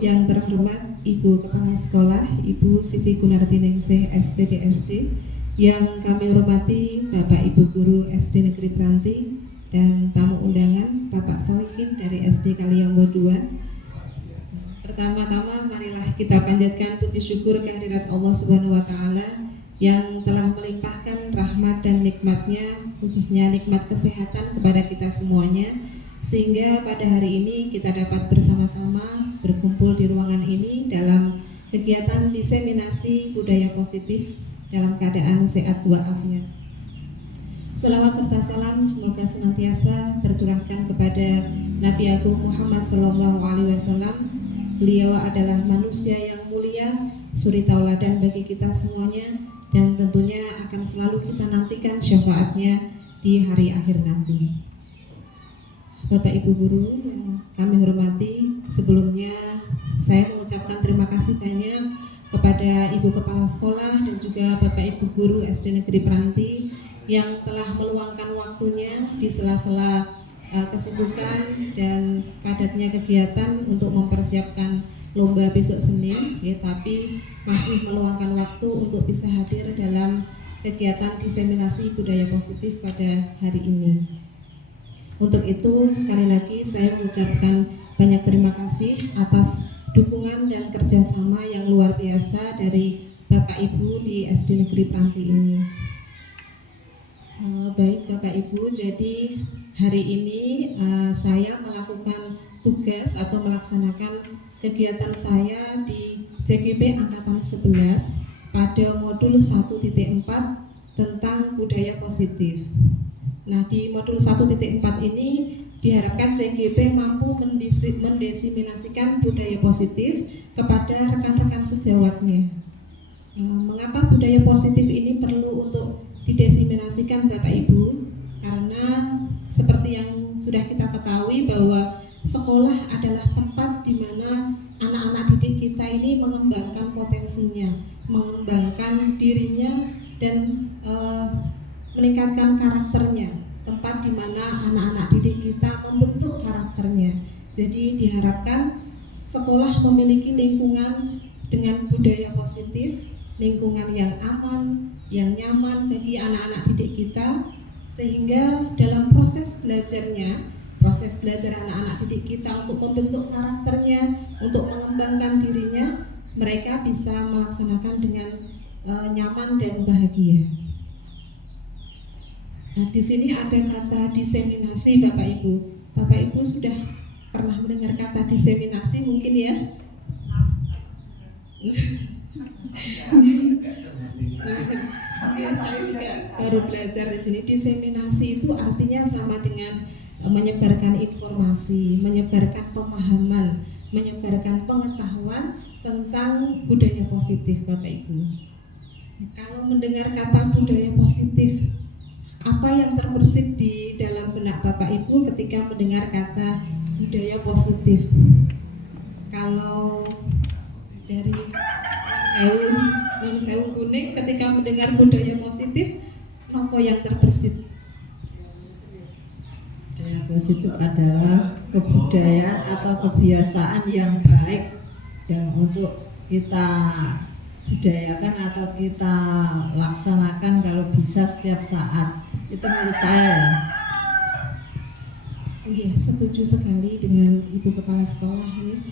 Yang terhormat Ibu Kepala Sekolah, Ibu Siti Gunartiningsih SPDSD, yang kami hormati Bapak Ibu Guru SD Negeri Pranti dan tamu undangan Bapak Solihin dari SD Kaliyombo II. Pertama-tama marilah kita panjatkan puji syukur kehadirat Allah Subhanahu wa taala yang telah melimpahkan rahmat dan nikmatnya, khususnya nikmat kesehatan kepada kita semuanya, sehingga pada hari ini kita dapat bersama-sama berkumpul di ruangan ini dalam kegiatan diseminasi budaya positif dalam keadaan sehat walafiat. Shalawat serta salam semoga senantiasa tercurahkan kepada Nabi Agung Muhammad SAW. Beliau adalah manusia yang mulia, suri tauladan bagi kita semuanya, dan tentunya akan selalu kita nantikan syafaatnya di hari akhir nanti. Bapak Ibu Guru yang kami hormati, sebelumnya saya mengucapkan terima kasih banyak kepada Ibu Kepala Sekolah dan juga Bapak Ibu Guru SD Negeri Pranti yang telah meluangkan waktunya di sela-sela kesibukan dan padatnya kegiatan untuk mempersiapkan lomba besok Senin, tapi masih meluangkan waktu untuk bisa hadir dalam kegiatan diseminasi budaya positif pada hari ini. Untuk itu, sekali lagi saya mengucapkan banyak terima kasih atas dukungan dan kerjasama yang luar biasa dari Bapak Ibu di SD Negeri Pranti ini. Baik Bapak Ibu, jadi hari ini saya melakukan tugas atau melaksanakan kegiatan saya di CGP Angkatan 11 pada modul 1.4 tentang budaya positif. Nah, di modul 1.4 ini diharapkan CGP mampu mendesimasikan budaya positif kepada rekan-rekan sejawatnya. Mengapa budaya positif ini perlu untuk didesimasikan Bapak Ibu? Karena seperti yang sudah kita ketahui bahwa sekolah adalah tempat di mana anak-anak didik kita ini mengembangkan potensinya, mengembangkan dirinya dan meningkatkan karakternya, tempat di mana anak-anak didik kita membentuk karakternya. Jadi diharapkan sekolah memiliki lingkungan dengan budaya positif, lingkungan yang aman, yang nyaman bagi anak-anak didik kita, sehingga dalam proses belajar anak-anak didik kita untuk membentuk karakternya, untuk mengembangkan dirinya, mereka bisa melaksanakan dengan nyaman dan bahagia. Nah, di sini ada kata diseminasi Bapak Ibu. Bapak Ibu sudah pernah mendengar kata diseminasi mungkin ya? Saya juga baru belajar di sini. Diseminasi itu artinya sama dengan menyebarkan informasi, menyebarkan pemahaman, menyebarkan pengetahuan tentang budaya positif Bapak Ibu. Kalau mendengar kata budaya positif, apa yang terbersit di dalam benak Bapak Ibu ketika mendengar kata budaya positif? Kalau dari Sewu Kuning ketika mendengar budaya positif, apa yang terbersit? Budaya positif adalah kebudayaan atau kebiasaan yang baik yang untuk kita budayakan atau kita laksanakan kalau bisa setiap saat. Itu menurut saya ya. Iya, setuju sekali dengan Ibu Kepala Sekolah ini,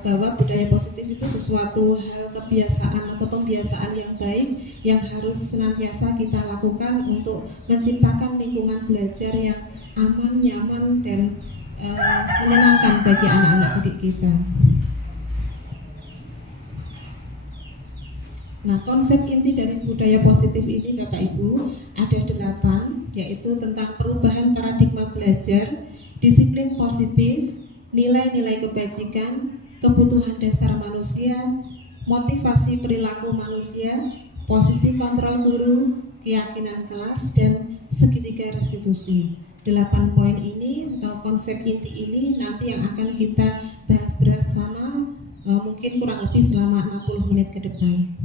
bahwa budaya positif itu sesuatu hal kebiasaan atau pembiasaan yang baik yang harus senantiasa kita lakukan untuk menciptakan lingkungan belajar yang aman, nyaman, dan menyenangkan bagi anak-anak didik kita. Nah, konsep inti dari budaya positif ini Bapak Ibu ada 8, yaitu tentang perubahan paradigma belajar, disiplin positif, nilai-nilai kebajikan, kebutuhan dasar manusia, motivasi perilaku manusia, posisi kontrol guru, keyakinan kelas, dan segitiga restitusi. 8 poin ini atau konsep inti ini nanti yang akan kita bahas bersama mungkin kurang lebih selama 60 menit ke depan.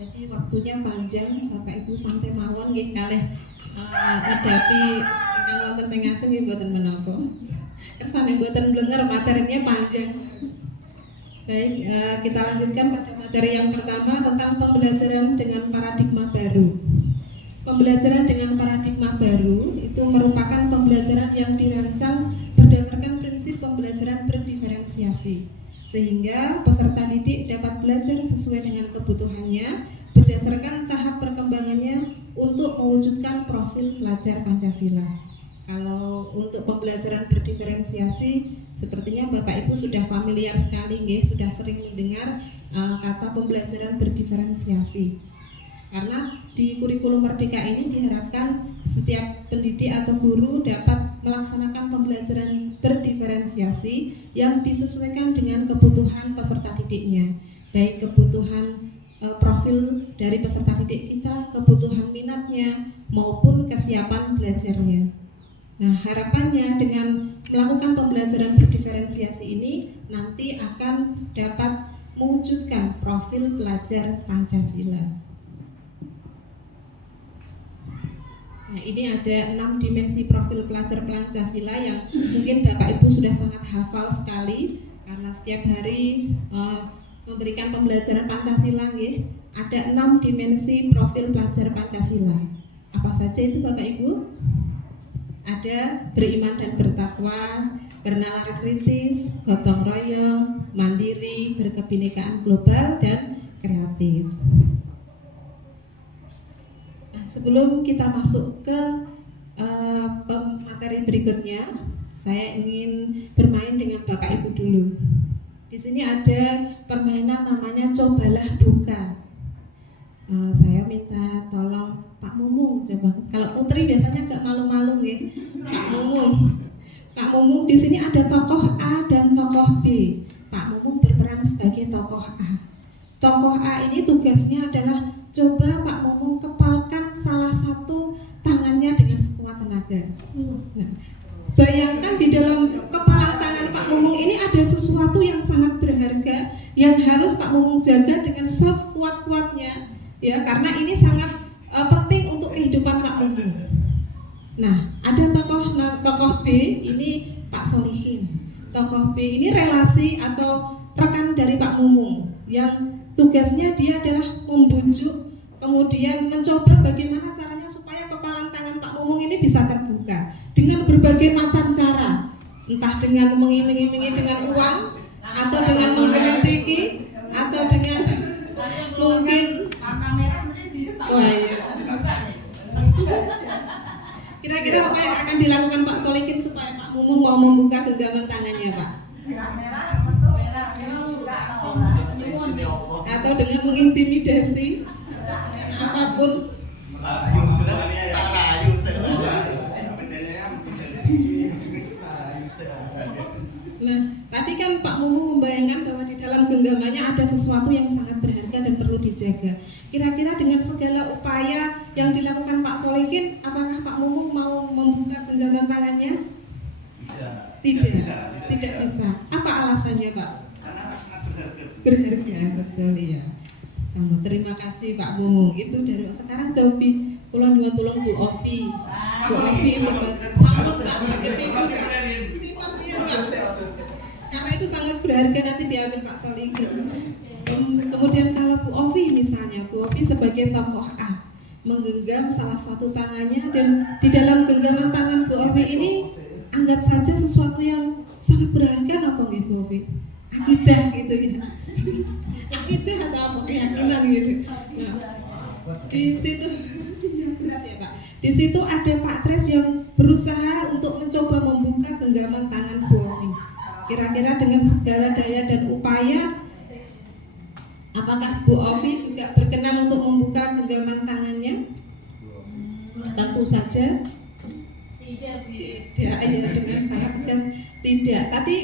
Jadi waktunya panjang, Bapak Ibu sampai mawon nggih kalih ngadapi ingkang wonten teng ngajeng nggih mboten menapa. kersane mboten blenger, materinya panjang. Baik, kita lanjutkan pada materi yang pertama tentang pembelajaran dengan paradigma baru. Pembelajaran dengan paradigma baru itu merupakan pembelajaran yang dirancang berdasarkan prinsip pembelajaran berdiferensiasi, sehingga peserta didik dapat belajar sesuai dengan kebutuhannya berdasarkan tahap perkembangannya untuk mewujudkan profil pelajar Pancasila. Kalau untuk pembelajaran berdiferensiasi, sepertinya Bapak Ibu sudah familiar sekali, sudah sering mendengar kata pembelajaran berdiferensiasi. Karena di kurikulum Merdeka ini diharapkan setiap pendidik atau guru dapat melaksanakan pembelajaran berdiferensiasi yang disesuaikan dengan kebutuhan peserta didiknya, baik kebutuhan profil dari peserta didik kita, kebutuhan minatnya, maupun kesiapan belajarnya. Nah, harapannya dengan melakukan pembelajaran berdiferensiasi ini nanti akan dapat mewujudkan profil pelajar Pancasila. Nah, ini ada 6 dimensi profil pelajar Pancasila yang mungkin Bapak Ibu sudah sangat hafal sekali karena setiap hari memberikan pembelajaran Pancasila, ada 6 dimensi profil pelajar Pancasila. Apa saja itu Bapak Ibu? Ada beriman dan bertakwa, bernalar kritis, gotong royong, mandiri, berkebinekaan global, dan kreatif. Nah, sebelum kita masuk ke materi berikutnya, saya ingin bermain dengan Bapak Ibu dulu. Di sini ada permainan namanya cobalah buka. Saya minta tolong Pak Mumung coba. Kalau Putri biasanya agak malu-malu ya. Pak Mumung di sini ada tokoh A dan tokoh B. Pak Mumung berperan sebagai tokoh A. Tokoh A ini tugasnya adalah coba Pak Mumung kepalkan salah satu tangannya dengan sekuat tenaga. Nah, bayangkan di dalam kepalan tangan Pak Mumung ini ada sesuatu yang sangat berharga yang harus Pak Mumung jaga dengan sekuat-kuatnya, ya, karena ini sangat penting untuk kehidupan Pak Mumung. Nah, ada tokoh B ini Pak Solihin. Tokoh B ini relasi atau rekan dari Pak Mumung yang tugasnya dia adalah membujuk, kemudian mencoba bagaimana caranya supaya kepalan tangan Pak Mumung ini bisa terbuka dengan berbagai macam cara, entah dengan mengiming-imingi dengan uang, atau dengan menggelitiki, atau dengan mungkin kira-kira apa yang akan dilakukan Pak Solihin supaya Pak Mumung mau membuka genggaman tangannya, Pak? Atau dengan mengintimidasi apapun. Nah, tadi kan Pak Mumung membayangkan bahwa di dalam genggamannya ada sesuatu yang sangat berharga dan perlu dijaga. Kira-kira dengan segala upaya yang dilakukan Pak Solihin, apakah Pak Mumung mau membuka genggaman tangannya? Tidak bisa. Apa alasannya, Pak? Karena sangat berharga. Berharga, betul ya. Sama, terima kasih Pak Mumung. Itu dari sekarang cobi kula nyuwun tulung Bu Ovi. Bu Ovi karena itu sangat berharga, nanti diambil Pak Solihin. Kemudian kalau Bu Ovi misalnya, Bu Ovi sebagai tokoh A menggenggam salah satu tangannya, dan di dalam genggaman tangan Bu Ovi ini anggap saja sesuatu yang sangat berharga, apa nggih Bu Ovi? Akidah gitu ya. Akidah atau apa, keyakinan gitu. Nah, di situ berat ya Pak. Di situ ada Pak Tres yang berusaha untuk mencoba membuka genggaman tangan Bu Ovi. Kira-kira dengan segala daya dan upaya, apakah Bu Ovi juga berkenan untuk membuka genggaman tangannya? Tentu saja tidak, ya, dengan sangat tegas tidak. Tadi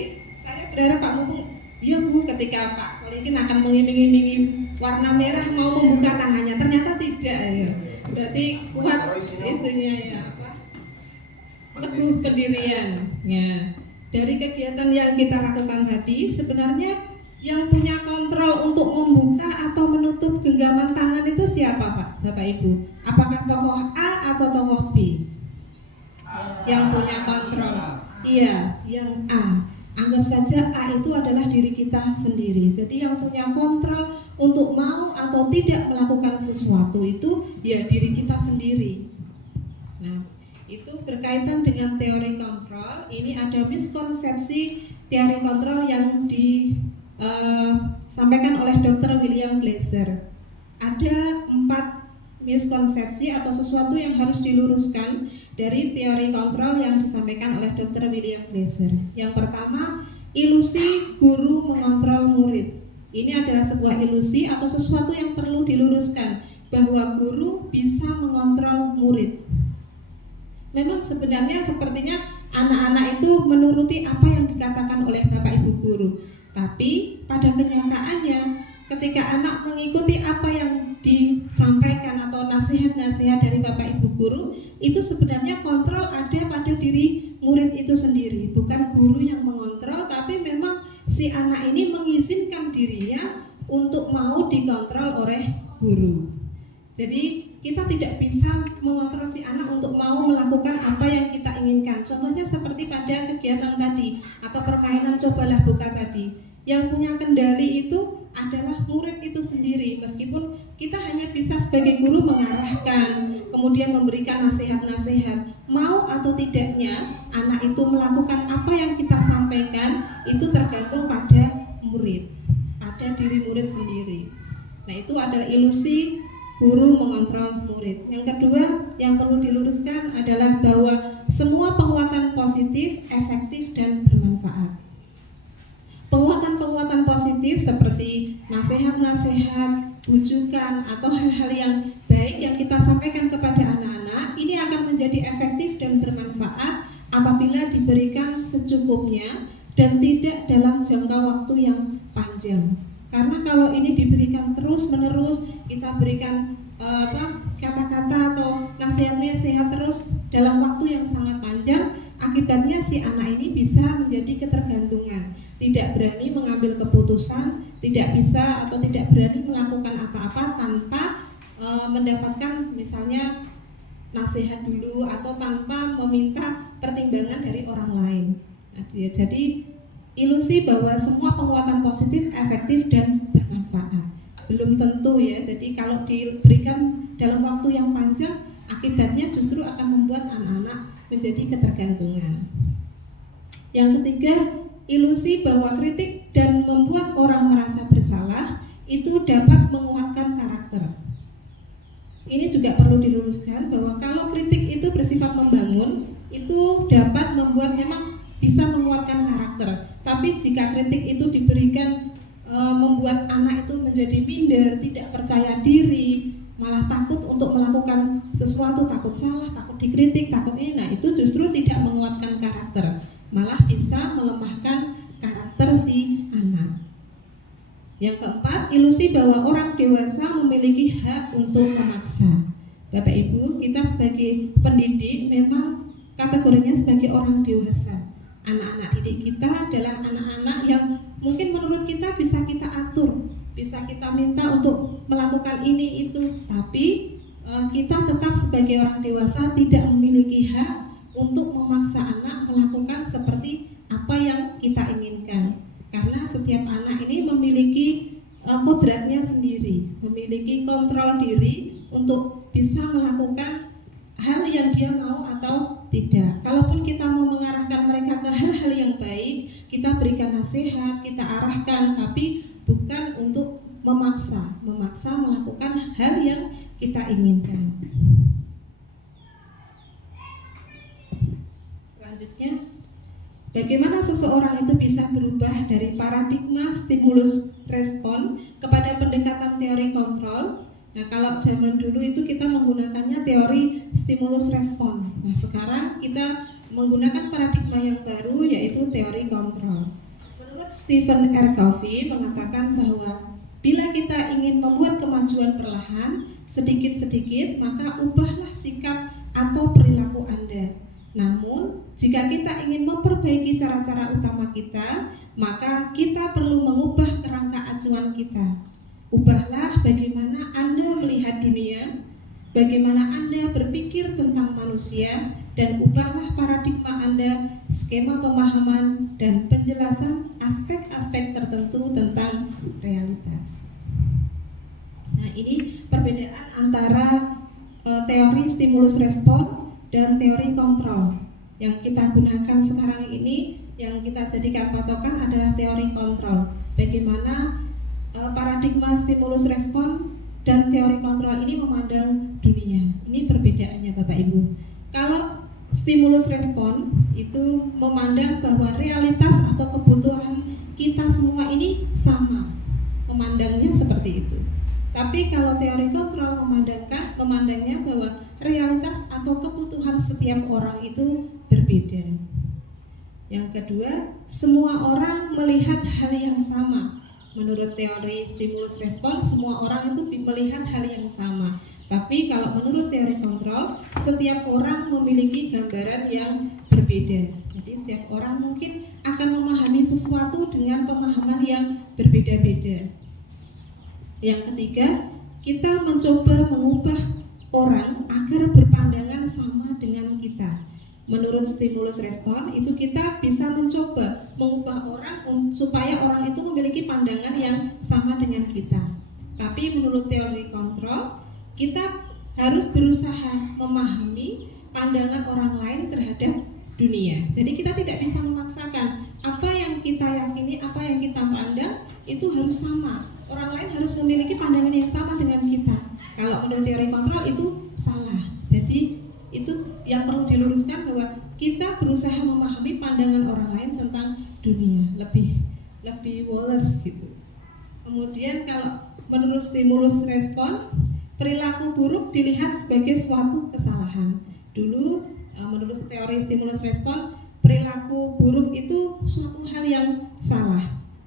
saya berharap Pak Mumung, ya Bu, ketika Pak Solihin akan mengiming-imingi warna merah mau membuka tangannya, ternyata tidak ya. Berarti kuat itunya ya, teguh pendirian ya. Dari kegiatan yang kita lakukan tadi, sebenarnya yang punya kontrol untuk membuka atau menutup genggaman tangan itu siapa Pak, Bapak Ibu? Apakah tokoh A atau tokoh B? Yang punya kontrol. Iya, yang A. Anggap saja A itu adalah diri kita sendiri. Jadi yang punya kontrol untuk mau atau tidak melakukan sesuatu itu ya diri kita sendiri. Nah, itu berkaitan dengan teori kontrol. Ini ada miskonsepsi teori kontrol yang disampaikan oleh Dr. William Glasser. Ada 4 miskonsepsi atau sesuatu yang harus diluruskan dari teori kontrol yang disampaikan oleh Dr. William Glasser. Yang pertama, ilusi guru mengontrol murid. Ini adalah sebuah ilusi atau sesuatu yang perlu diluruskan, bahwa guru bisa mengontrol murid. Memang sebenarnya sepertinya anak-anak itu menuruti apa yang dikatakan oleh Bapak Ibu guru. Tapi pada kenyataannya ketika anak mengikuti apa yang disampaikan atau nasihat-nasihat dari Bapak Ibu guru, itu sebenarnya kontrol ada pada diri murid itu sendiri. Bukan guru yang mengontrol, tapi memang si anak ini mengizinkan dirinya untuk mau dikontrol oleh guru. Jadi kita tidak bisa mengontrol si anak untuk mau melakukan apa yang kita inginkan. Contohnya seperti pada kegiatan tadi atau permainan cobalah buka tadi. Yang punya kendali itu adalah murid itu sendiri. Meskipun kita hanya bisa sebagai guru mengarahkan, kemudian memberikan nasihat-nasihat. Mau atau tidaknya anak itu melakukan apa yang kita sampaikan itu tergantung pada murid, pada diri murid sendiri. Nah, itu adalah ilusi guru mengontrol murid. Yang kedua yang perlu diluruskan adalah bahwa semua penguatan positif, efektif, dan bermanfaat. Penguatan-penguatan positif seperti nasihat-nasihat, bujukan, atau hal-hal yang baik yang kita sampaikan kepada anak-anak, ini akan menjadi efektif dan bermanfaat apabila diberikan secukupnya dan tidak dalam jangka waktu yang panjang. Karena kalau ini diberikan terus-menerus, kita berikan kata-kata atau nasihat-nasihat terus dalam waktu yang sangat panjang, akibatnya si anak ini bisa menjadi ketergantungan, tidak berani mengambil keputusan, tidak bisa atau tidak berani melakukan apa-apa tanpa mendapatkan misalnya nasihat dulu atau tanpa meminta pertimbangan dari orang lain. Nah, jadi ilusi bahwa semua penguatan positif efektif dan bermanfaat. Belum tentu ya, jadi kalau diberikan dalam waktu yang panjang, akibatnya justru akan membuat anak-anak menjadi ketergantungan. Yang ketiga, ilusi bahwa kritik dan membuat orang merasa bersalah itu dapat menguatkan karakter. Ini juga perlu diluruskan bahwa kalau kritik itu bersifat membangun, itu dapat membuat memang bisa menguatkan karakter. Tapi jika kritik itu diberikan membuat anak itu menjadi minder, tidak percaya diri, malah takut untuk melakukan sesuatu, takut salah, takut dikritik, takut ini, nah itu justru tidak menguatkan karakter, malah bisa melemahkan karakter si anak. Yang keempat, ilusi bahwa orang dewasa memiliki hak untuk memaksa. Bapak Ibu, kita sebagai pendidik memang kategorinya sebagai orang dewasa. Anak-anak didik kita adalah anak-anak yang mungkin menurut kita bisa kita atur, bisa kita minta untuk melakukan ini itu, tapi kita tetap sebagai orang dewasa tidak memiliki hak untuk memaksa anak melakukan seperti apa yang kita inginkan. Karena setiap anak ini memiliki kodratnya sendiri, memiliki kontrol diri untuk bisa melakukan hal yang dia mau atau tidak. Kalaupun kita mau mengarahkan mereka ke hal-hal yang baik, kita berikan nasihat, kita arahkan, tapi bukan untuk memaksa melakukan hal yang kita inginkan. Selanjutnya, bagaimana seseorang itu bisa berubah dari paradigma stimulus respon kepada pendekatan teori kontrol. Nah, kalau zaman dulu itu kita menggunakannya teori stimulus respon. Nah, sekarang kita menggunakan paradigma yang baru, yaitu teori kontrol. Menurut Stephen R. Covey mengatakan bahwa bila kita ingin membuat kemajuan perlahan, sedikit-sedikit, maka ubahlah sikap atau perilaku Anda. Namun, jika kita ingin memperbaiki cara-cara utama kita, maka kita perlu mengubah kerangka acuan kita. Ubahlah bagaimana Anda melihat dunia, bagaimana Anda berpikir tentang manusia, dan ubahlah paradigma Anda, skema pemahaman dan penjelasan aspek-aspek tertentu tentang realitas. Nah, ini perbedaan antara teori stimulus respon dan teori kontrol. Yang kita gunakan sekarang ini, yang kita jadikan patokan adalah teori kontrol. Bagaimana paradigma stimulus respon dan teori kontrol ini memandang dunia. Ini perbedaannya Bapak Ibu. Kalau stimulus respon itu memandang bahwa realitas atau kebutuhan kita semua ini sama, memandangnya seperti itu. Tapi kalau teori kontrol memandangnya bahwa realitas atau kebutuhan setiap orang itu berbeda. Yang kedua, semua orang melihat hal yang sama. Menurut teori stimulus respon, semua orang itu melihat hal yang sama. Tapi kalau menurut teori kontrol, setiap orang memiliki gambaran yang berbeda. Jadi setiap orang mungkin akan memahami sesuatu dengan pemahaman yang berbeda-beda. Yang ketiga, kita mencoba mengubah orang agar berpandangan sama dengan kita. Menurut stimulus respon, itu kita bisa mencoba mengubah orang supaya orang itu memiliki pandangan yang sama dengan kita. Tapi menurut teori kontrol, kita harus berusaha memahami pandangan orang lain terhadap dunia. Jadi kita tidak bisa memaksakan apa yang kita yakini, apa yang kita pandang itu harus sama. Orang lain harus memiliki pandangan yang sama dengan kita. Kalau menurut teori kontrol itu salah. Jadi itu yang perlu diluruskan bahwa kita berusaha memahami pandangan orang lain tentang dunia, lebih Wallace gitu. Kemudian kalau menurut stimulus respon, perilaku buruk dilihat sebagai suatu kesalahan. Dulu menurut teori stimulus respon, perilaku buruk itu suatu hal yang salah.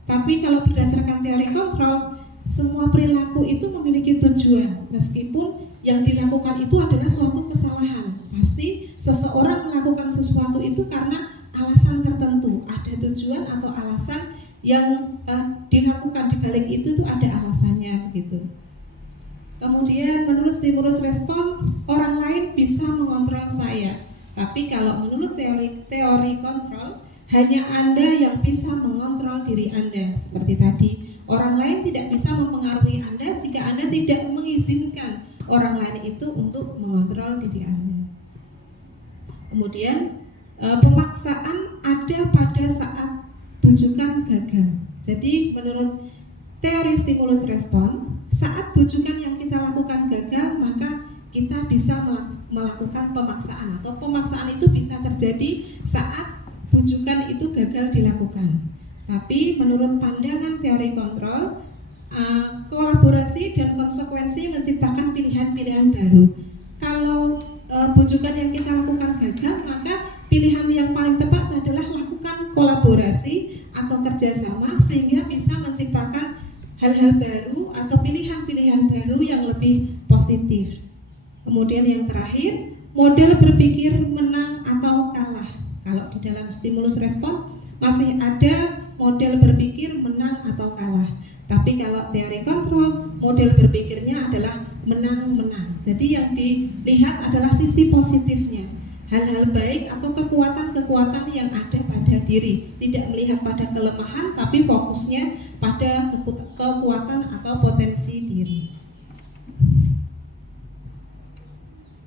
Tapi kalau berdasarkan teori kontrol, semua perilaku itu memiliki tujuan. Meskipun yang dilakukan itu adalah suatu kesalahan, pasti seseorang melakukan sesuatu itu karena alasan tertentu. Ada tujuan atau alasan yang dilakukan di balik itu tuh ada alasannya begitu. Kemudian menurut stimulus respon, orang lain bisa mengontrol saya. Tapi kalau menurut teori kontrol, hanya Anda yang bisa mengontrol diri Anda. Seperti tadi, orang lain tidak bisa mempengaruhi Anda jika Anda tidak mengizinkan orang lain itu untuk mengontrol diri Anda. Kemudian pemaksaan ada pada saat bujukan gagal. Jadi menurut teori stimulus respon, saat bujukan yang kita lakukan gagal, maka kita bisa melakukan pemaksaan, atau pemaksaan itu bisa terjadi saat bujukan itu gagal dilakukan. Tapi menurut pandangan teori kontrol, kolaborasi dan konsekuensi menciptakan pilihan-pilihan baru. Kalau bujukan yang kita lakukan gagal, maka pilihan yang paling tepat adalah lakukan kolaborasi atau kerjasama sehingga bisa menciptakan hal-hal baru atau pilihan-pilihan baru yang lebih positif. Kemudian yang terakhir, model berpikir menang atau kalah. Kalau di dalam stimulus respon masih ada model berpikir menang atau kalah. Tapi kalau teori kontrol, model berpikirnya adalah menang-menang. Jadi yang dilihat adalah sisi positifnya, hal-hal baik atau kekuatan-kekuatan yang ada pada diri. Tidak melihat pada kelemahan, tapi fokusnya pada kekuatan atau potensi diri.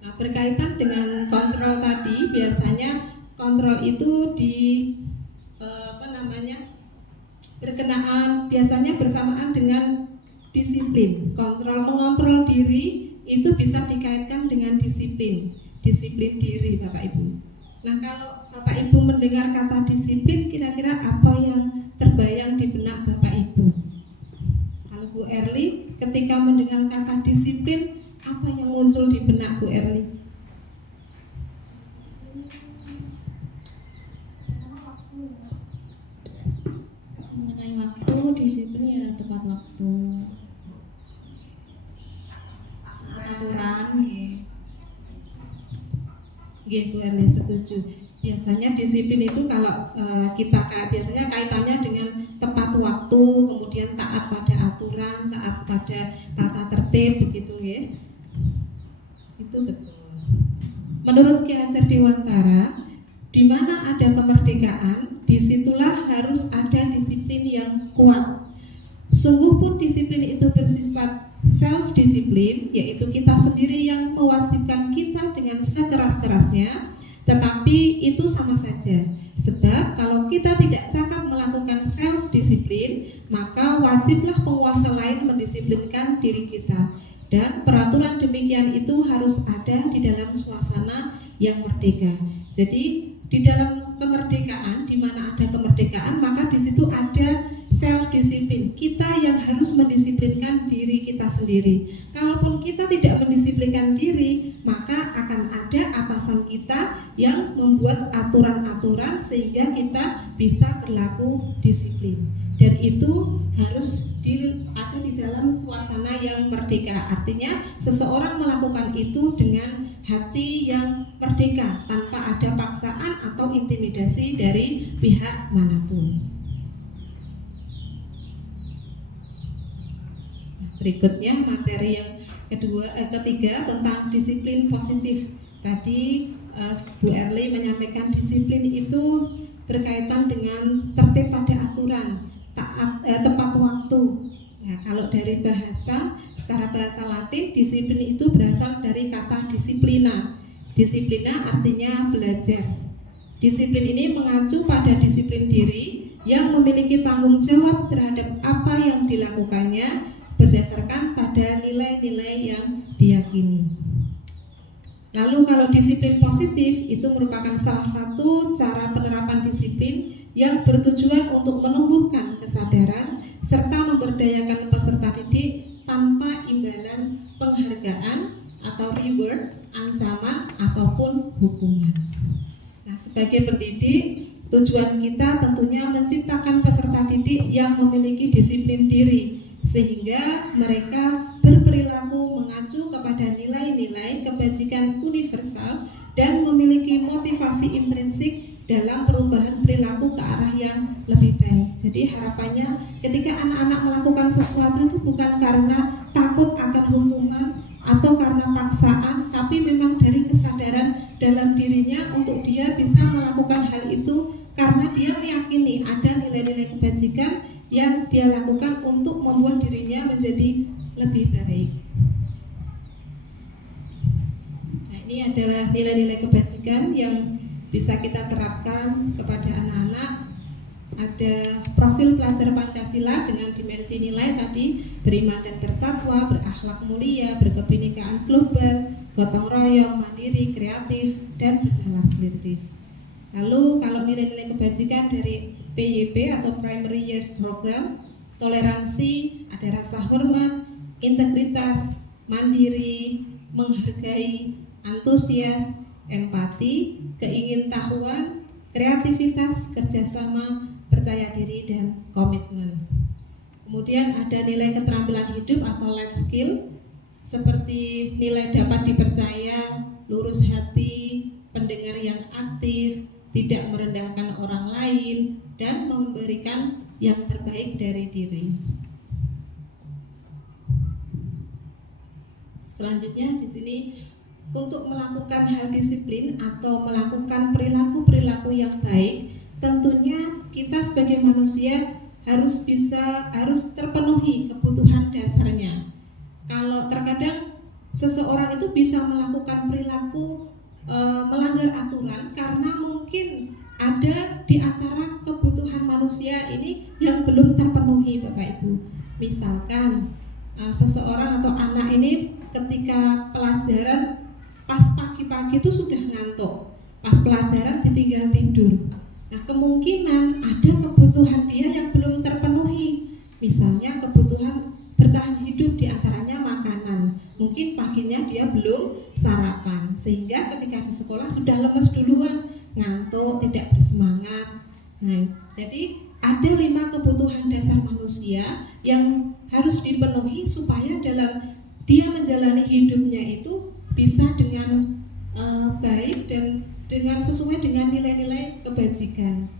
Nah, berkaitan dengan kontrol tadi, biasanya kontrol itu berkenaan biasanya bersamaan dengan disiplin. Mengontrol diri itu bisa dikaitkan dengan disiplin diri Bapak Ibu. Nah, kalau Bapak Ibu mendengar kata disiplin, kira-kira apa yang terbayang di benak Bapak Ibu? Kalau Bu Erli ketika mendengar kata disiplin, apa yang muncul di benak Bu Erli? Mengenai waktu, disiplin ya tepat waktu, aturan gitu. Bu Erli setuju. Biasanya disiplin itu kalau biasanya kaitannya dengan tepat waktu, kemudian taat pada aturan, taat pada tata tertib begitu ya. Itu betul. Menurut Ki Hajar Dewantara, di mana ada kemerdekaan, disitulah harus ada disiplin yang kuat. Sungguh pun disiplin itu bersifat self-disiplin, yaitu kita sendiri yang mewajibkan kita dengan sekeras-kerasnya, tetapi itu sama saja. Sebab kalau kita tidak cakap melakukan self-disiplin, maka wajiblah penguasa lain mendisiplinkan diri kita. Dan peraturan demikian itu harus ada di dalam suasana yang merdeka. Jadi di dalam kemerdekaan, di mana ada kemerdekaan, maka di situ ada self-disiplin. Kita yang harus mendisiplinkan diri kita sendiri. Kalaupun kita tidak mendisiplinkan diri, maka akan ada atasan kita yang membuat aturan-aturan sehingga kita bisa berlaku disiplin. Dan itu harus ada di dalam suasana yang merdeka. Artinya seseorang melakukan itu dengan hati yang merdeka, tanpa ada paksaan atau intimidasi dari pihak manapun. Berikutnya materi yang ketiga tentang disiplin positif. Tadi Bu Erli menyampaikan disiplin itu berkaitan dengan tertib pada aturan, tepat waktu. Nah, kalau dari bahasa, secara bahasa Latin, disiplin itu berasal dari kata disiplina. Disiplina artinya belajar. Disiplin ini mengacu pada disiplin diri yang memiliki tanggung jawab terhadap apa yang dilakukannya berdasarkan pada nilai-nilai yang diyakini. Lalu kalau disiplin positif itu merupakan salah satu cara penerapan disiplin yang bertujuan untuk menumbuhkan kesadaran serta memberdayakan peserta didik tanpa imbalan penghargaan atau reward, ancaman ataupun hukuman. Nah, sebagai pendidik, tujuan kita tentunya menciptakan peserta didik yang memiliki disiplin diri sehingga mereka berperilaku mengacu kepada nilai-nilai kebajikan universal dan memiliki motivasi intrinsik dalam perubahan perilaku ke arah yang lebih baik. Jadi harapannya ketika anak-anak melakukan sesuatu itu bukan karena takut akan hukuman atau karena paksaan, tapi memang dari kesadaran dalam dirinya untuk dia bisa melakukan hal itu karena dia meyakini ada nilai-nilai kebajikan yang dia lakukan untuk membuat dirinya menjadi lebih baik. Nah, ini adalah nilai-nilai kebajikan yang bisa kita terapkan kepada anak-anak. Ada profil pelajar Pancasila dengan dimensi nilai tadi: beriman dan bertakwa, berakhlak mulia, berkebinekaan global, gotong royong, mandiri, kreatif, dan bernalar kritis. Lalu kalau nilai-nilai kebajikan dari PYP atau Primary Years Program, toleransi, ada rasa hormat, integritas, mandiri, menghargai, antusias, empati, keingintahuan, kreativitas, kerjasama, percaya diri, dan komitmen. Kemudian ada nilai keterampilan hidup atau life skill seperti nilai dapat dipercaya, lurus hati, pendengar yang aktif, tidak merendahkan orang lain, dan memberikan yang terbaik dari diri. Selanjutnya di sini untuk melakukan hal disiplin atau melakukan perilaku-perilaku yang baik, tentunya kita sebagai manusia harus terpenuhi kebutuhan dasarnya. Kalau terkadang seseorang itu bisa melakukan perilaku melanggar aturan karena mungkin ada di antara kebutuhan manusia ini yang belum terpenuhi, Bapak Ibu. Misalkan seseorang atau anak ini ketika pelajaran pas pagi-pagi itu sudah ngantuk, pas pelajaran ditinggal tidur. Nah, kemungkinan ada kebutuhan dia yang belum terpenuhi. Misalnya kebutuhan bertahan hidup, diantaranya makanan. Mungkin paginya dia belum sarapan, sehingga ketika di sekolah sudah lemes duluan, ngantuk, tidak bersemangat. Nah, jadi ada 5 kebutuhan dasar manusia yang harus dipenuhi supaya dalam dia menjalani hidupnya itu bisa dengan baik dan dengan sesuai dengan nilai-nilai kebajikan.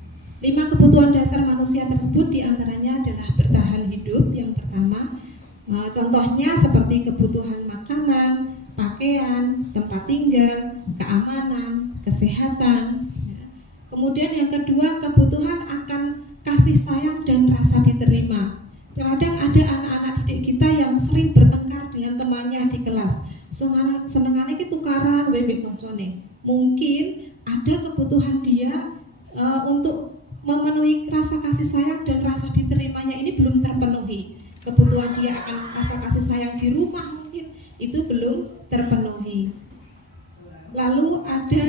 5 kebutuhan dasar manusia tersebut diantaranya adalah bertahan hidup yang pertama. Contohnya seperti kebutuhan makanan, pakaian, tempat tinggal, keamanan, kesehatan. Kemudian yang kedua, kebutuhan akan kasih sayang dan rasa diterima. Terkadang ada anak-anak didik kita yang sering bertengkar dengan temannya di kelas. Senengane ki tukaran mbek koncone. Mungkin ada kebutuhan dia untuk memenuhi rasa kasih sayang dan rasa diterimanya ini belum terpenuhi. Kebutuhan dia akan rasa kasih sayang di rumah mungkin itu belum terpenuhi. Lalu ada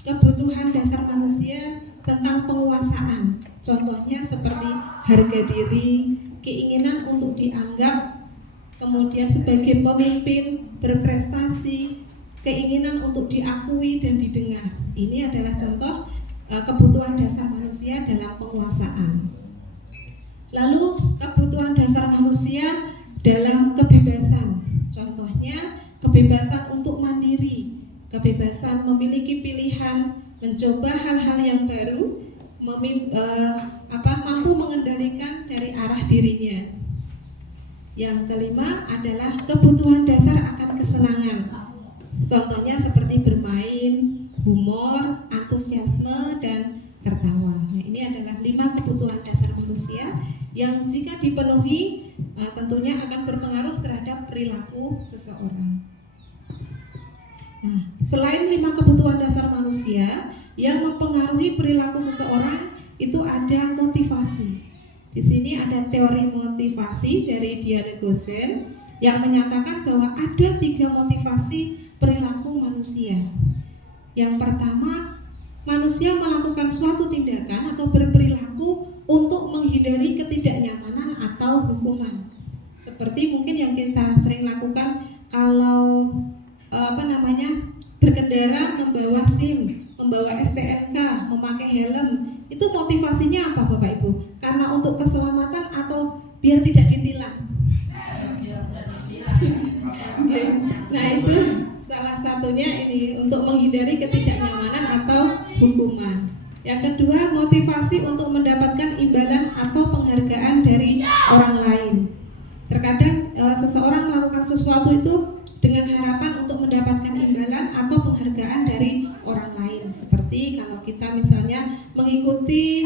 kebutuhan dasar manusia tentang penguasaan. Contohnya seperti harga diri, keinginan untuk dianggap, kemudian sebagai pemimpin berprestasi, keinginan untuk diakui dan didengar. Ini adalah contoh kebutuhan dasar manusia dalam penguasaan. Lalu kebutuhan dasar manusia dalam kebebasan. Contohnya kebebasan untuk mandiri, kebebasan memiliki pilihan, mencoba hal-hal yang baru, mampu mengendalikan dari arah dirinya. Yang kelima adalah kebutuhan dasar akan kesenangan. Contohnya seperti bermain, humor, antusiasme, dan tertawa. Nah, ini adalah 5 kebutuhan dasar manusia yang jika dipenuhi tentunya akan berpengaruh terhadap perilaku seseorang. Nah, selain 5 kebutuhan dasar manusia yang mempengaruhi perilaku seseorang, itu ada motivasi. Di sini ada teori motivasi dari Diana Gosen yang menyatakan bahwa ada 3 motivasi perilaku manusia. Yang pertama, manusia melakukan suatu tindakan atau berperilaku untuk menghindari ketidaknyamanan atau hukuman. Seperti mungkin yang kita sering lakukan kalau berkendara, membawa SIM, membawa STNK, memakai helm. Itu motivasinya apa Bapak Ibu? Karena untuk keselamatan atau biar tidak ditilang? Nah, itu salah satunya ini untuk menghindari ketidaknyamanan atau hukuman. Yang kedua, motivasi untuk mendapatkan imbalan atau penghargaan dari orang lain. Terkadang seseorang melakukan sesuatu itu dengan harapan untuk mendapatkan imbalan atau penghargaan dari orang lain. Seperti kalau kita misalnya mengikuti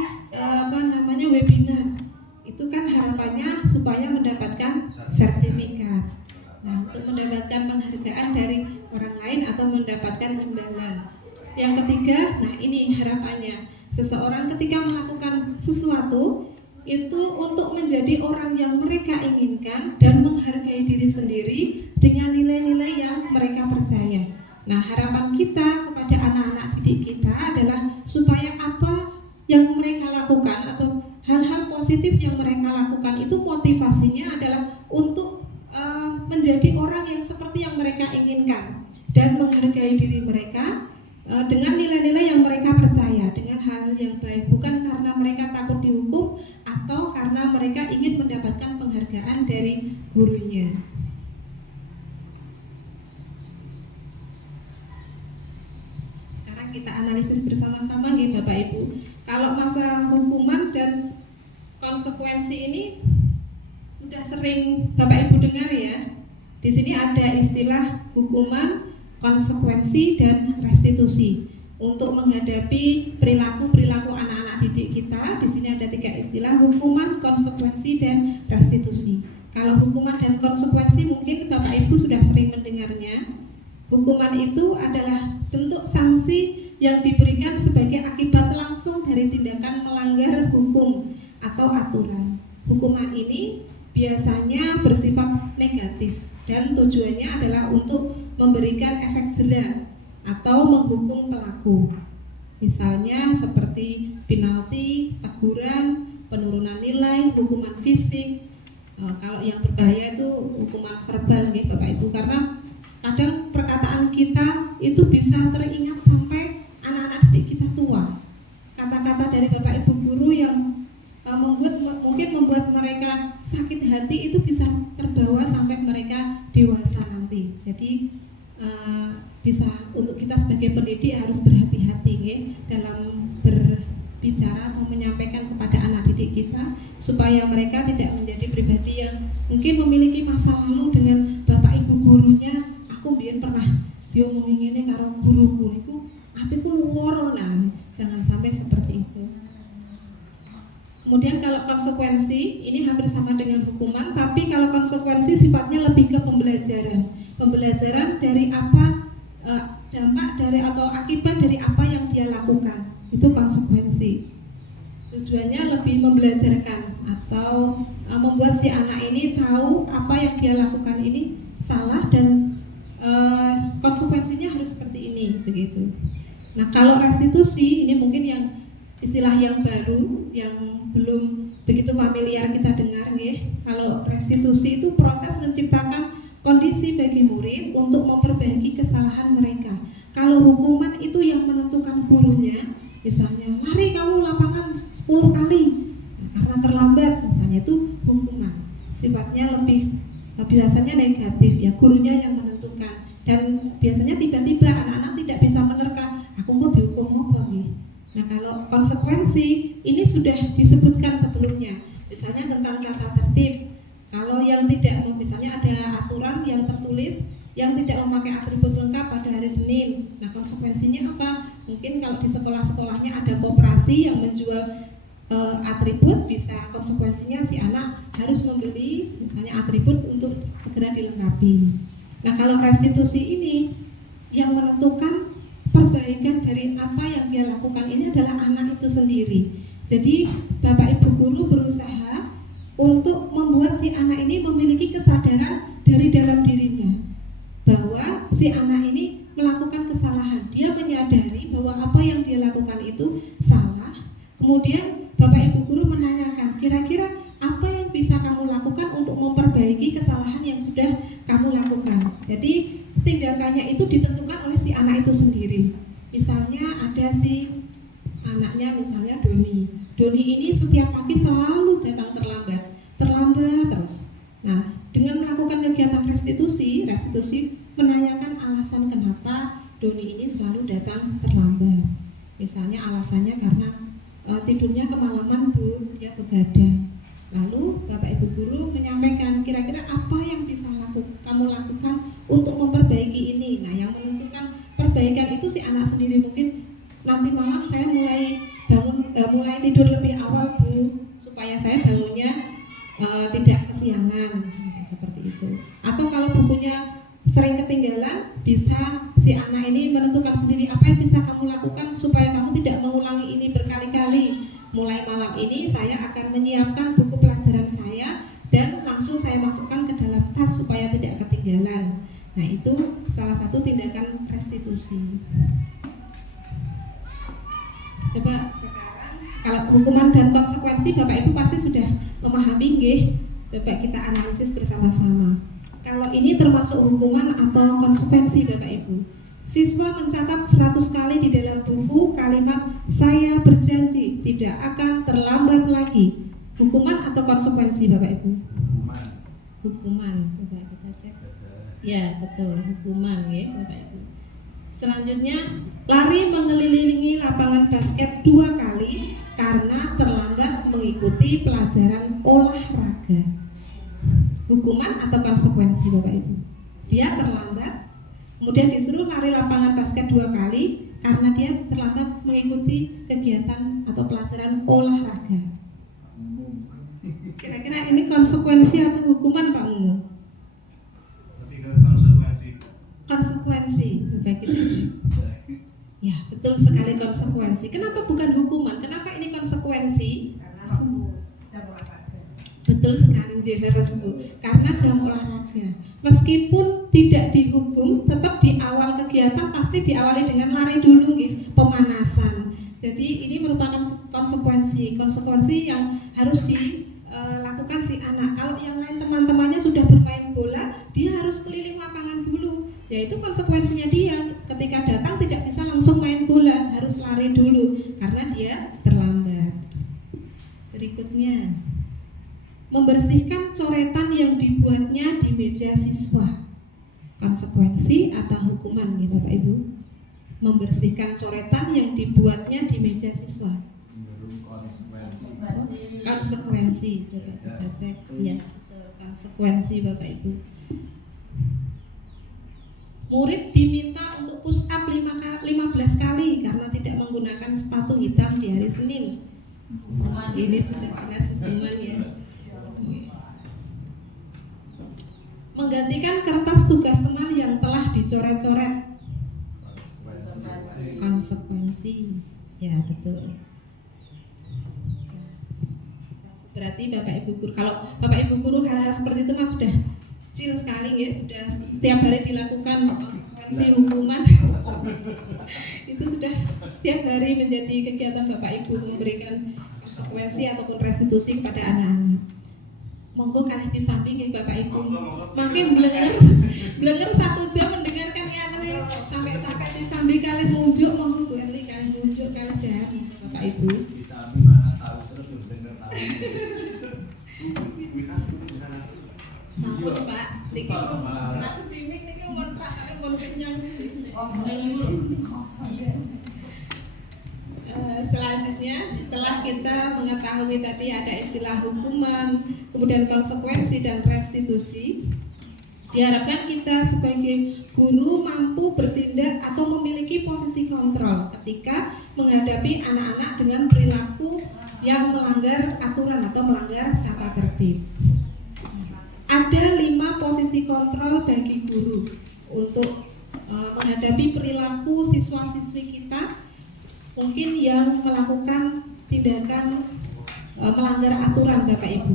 webinar, itu kan harapannya supaya mendapatkan sertifikat. Nah, untuk mendapatkan penghargaan dari orang lain atau mendapatkan imbalan. Yang ketiga, nah ini harapannya, seseorang ketika melakukan sesuatu itu untuk menjadi orang yang mereka inginkan dan menghargai diri sendiri dengan nilai-nilai yang mereka percaya. Nah, harapan kita kepada anak-anak didik kita adalah supaya apa yang mereka lakukan atau hal-hal positif yang mereka lakukan itu motivasinya adalah untuk menjadi orang yang seperti yang mereka inginkan dan menghargai diri mereka dengan nilai-nilai yang mereka percaya, dengan hal yang baik, bukan karena mereka takut dihukum atau karena mereka ingin mendapatkan penghargaan dari gurunya. Sekarang kita analisis bersama-sama nih Bapak Ibu. Kalau masalah hukuman dan konsekuensi ini sudah sering Bapak Ibu dengar ya. Di sini ada istilah hukuman, konsekuensi, dan restitusi. Untuk menghadapi perilaku-perilaku anak-anak didik kita, di sini ada 3 istilah: hukuman, konsekuensi, dan restitusi. Kalau hukuman dan konsekuensi mungkin Bapak Ibu sudah sering mendengarnya. Hukuman itu adalah bentuk sanksi yang diberikan sebagai akibat langsung dari tindakan melanggar hukum atau aturan. Hukuman ini biasanya bersifat negatif dan tujuannya adalah untuk memberikan efek jera atau menghukum pelaku. Misalnya seperti penalti, teguran, penurunan nilai, hukuman fisik. Kalau yang berbahaya itu hukuman verbal gitu Bapak Ibu, karena kadang perkataan kita itu bisa teringat sampai anak-anak didik kita tua. Kata-kata dari Bapak Ibu guru yang membuat mereka sakit hati itu bisa terbawa sampai mereka dewasa nanti. Jadi bisa untuk kita sebagai pendidik harus berhati-hati dalam berbicara atau menyampaikan kepada anak didik kita supaya mereka tidak menjadi pribadi yang mungkin memiliki masa lalu dengan Bapak Ibu gurunya. Aku aku mbiyen pernah diomongi ngene karo guruku niku atiku luwara. Nah, jangan sampai seperti itu. Kemudian kalau konsekuensi ini hampir sama dengan hukuman, tapi kalau konsekuensi sifatnya lebih ke pembelajaran. Pembelajaran dari apa dampak dari atau akibat dari apa yang dia lakukan. Itu konsekuensi. Tujuannya lebih membelajarkan atau membuat si anak ini tahu apa yang dia lakukan ini salah dan konsekuensinya harus seperti ini, begitu. Nah, kalau restitusi ini mungkin yang istilah yang baru yang belum begitu familiar kita dengar ya. Kalau restitusi itu proses menciptakan kondisi bagi murid untuk memperbaiki kesalahan mereka. Kalau hukuman itu yang menentukan gurunya, misalnya lari kamu lapangan 10 kali karena terlambat, misalnya itu hukuman. Sifatnya lebih biasanya negatif ya, gurunya yang menentukan. Dan biasanya tiba-tiba anak-anak tidak bisa menerka, aku kok dihukum apa nih? Nah, kalau konsekuensi ini sudah disebutkan sebelumnya, misalnya tentang tata tertib. Kalau yang tidak, misalnya ada aturan yang tertulis yang tidak memakai atribut lengkap pada hari Senin. Nah, konsekuensinya apa? Mungkin kalau di sekolah-sekolahnya ada koperasi yang menjual atribut, bisa konsekuensinya si anak harus membeli misalnya atribut untuk segera dilengkapi. Nah, kalau restitusi ini yang menentukan perbaikan dari apa yang dia lakukan ini adalah anak itu sendiri. Jadi Bapak Ibu guru berusaha untuk membuat si anak ini memiliki kesadaran dari dalam dirinya bahwa si anak ini melakukan kesalahan. Dia menyadari bahwa apa yang dia lakukan itu salah. Kemudian Bapak Ibu guru menanyakan, kira-kira apa yang bisa kamu lakukan untuk memperbaiki kesalahan yang sudah kamu lakukan. Jadi tindakannya itu ditentukan oleh si anak itu sendiri. Misalnya ada si anaknya, misalnya Doni. Doni ini setiap pagi selalu datang terlambat terus. Nah, dengan melakukan kegiatan restitusi menanyakan alasan kenapa Doni ini selalu datang terlambat. Misalnya alasannya karena tidurnya kemalaman Bu, dia begadang. Lalu Bapak Ibu guru menyampaikan kira-kira apa yang bisa kamu lakukan untuk memperbaiki ini. Nah, yang menentukan perbaikan itu si anak sendiri. Mungkin nanti malam saya mulai tidur lebih awal Bu, supaya saya bangunnya tidak kesiangan, seperti itu. Atau kalau bukunya sering ketinggalan, bisa si anak ini menentukan sendiri apa yang bisa kamu lakukan supaya kamu tidak mengulangi ini berkali-kali. Mulai malam ini saya akan menyiapkan buku pelajaran saya dan langsung saya masukkan ke dalam tas supaya tidak ketinggalan. Nah, itu salah satu tindakan restitusi. Coba sekarang kalau hukuman dan konsekuensi Bapak Ibu pasti sudah memahami nggih. Coba kita analisis bersama-sama. Kalau ini termasuk hukuman atau konsekuensi Bapak Ibu. Siswa mencatat 100 kali di dalam buku kalimat saya berjanji tidak akan terlambat lagi. Hukuman atau konsekuensi Bapak Ibu? Hukuman. Coba kita cek. Ya, betul, hukuman ya Bapak Ibu. Selanjutnya, lari mengelilingi lapangan basket 2 kali karena terlambat mengikuti pelajaran olahraga. Hukuman atau konsekuensi Bapak Ibu? Dia terlambat, kemudian disuruh lari lapangan basket 2 kali karena dia terlambat mengikuti kegiatan atau pelajaran olahraga. Kira-kira ini konsekuensi atau hukuman Pak Mumu? Lebih ke konsekuensi. Konsekuensi, coba kita cek. Ya, betul sekali konsekuensi. Kenapa bukan hukuman? Kenapa ini konsekuensi? Betul sekali generous Bu, karena jam olahraga. Meskipun tidak dihukum, tetap di awal kegiatan pasti diawali dengan lari dulu nih, pemanasan. Jadi ini merupakan konsekuensi yang harus dilakukan si anak. Kalau yang lain teman-temannya sudah bermain bola, dia harus keliling lapangan dulu. Yaitu konsekuensinya dia ketika datang tidak bisa langsung main bola, harus lari dulu karena dia terlambat. Berikutnya, membersihkan coretan yang dibuatnya di meja siswa. Konsekuensi atau hukuman ya Bapak Ibu? Membersihkan coretan yang dibuatnya di meja siswa. Konsekuensi. Coba kita cek. Ya, konsekuensi Bapak Ibu. Murid diminta untuk push up 15 kali karena tidak menggunakan sepatu hitam di hari Senin. Ini juga jelas hukuman ya. Menggantikan kertas tugas teman yang telah dicoret-coret. Konsekuensi. Ya, betul. Berarti Bapak Ibu guru, kalau Bapak Ibu guru hal-hal seperti itu mas sudah kecil sekali ya, sudah setiap hari dilakukan konsekuensi hukuman. Itu sudah setiap hari menjadi kegiatan Bapak Ibu memberikan konsekuensi ataupun restitusi kepada anak-anak. Monggo kalih di samping ya Bapak Ibu. Makin blenger 1 jam mendengarkan ya sampai di samping kalih munjuk, monggo Bu Eli kalih munjuk kalih dahar Bapak Ibu. Di samping mana tahu terus bener tahu. Sampun Pak, niki pun aku timik niki mun rasane mun kenyang. Selanjutnya setelah kita mengetahui tadi ada istilah hukuman, kemudian konsekuensi dan restitusi, diharapkan kita sebagai guru mampu bertindak atau memiliki posisi kontrol ketika menghadapi anak-anak dengan perilaku yang melanggar aturan atau melanggar tata tertib. Ada 5 posisi kontrol bagi guru untuk menghadapi perilaku siswa-siswi kita mungkin yang melakukan tindakan melanggar aturan Bapak Ibu.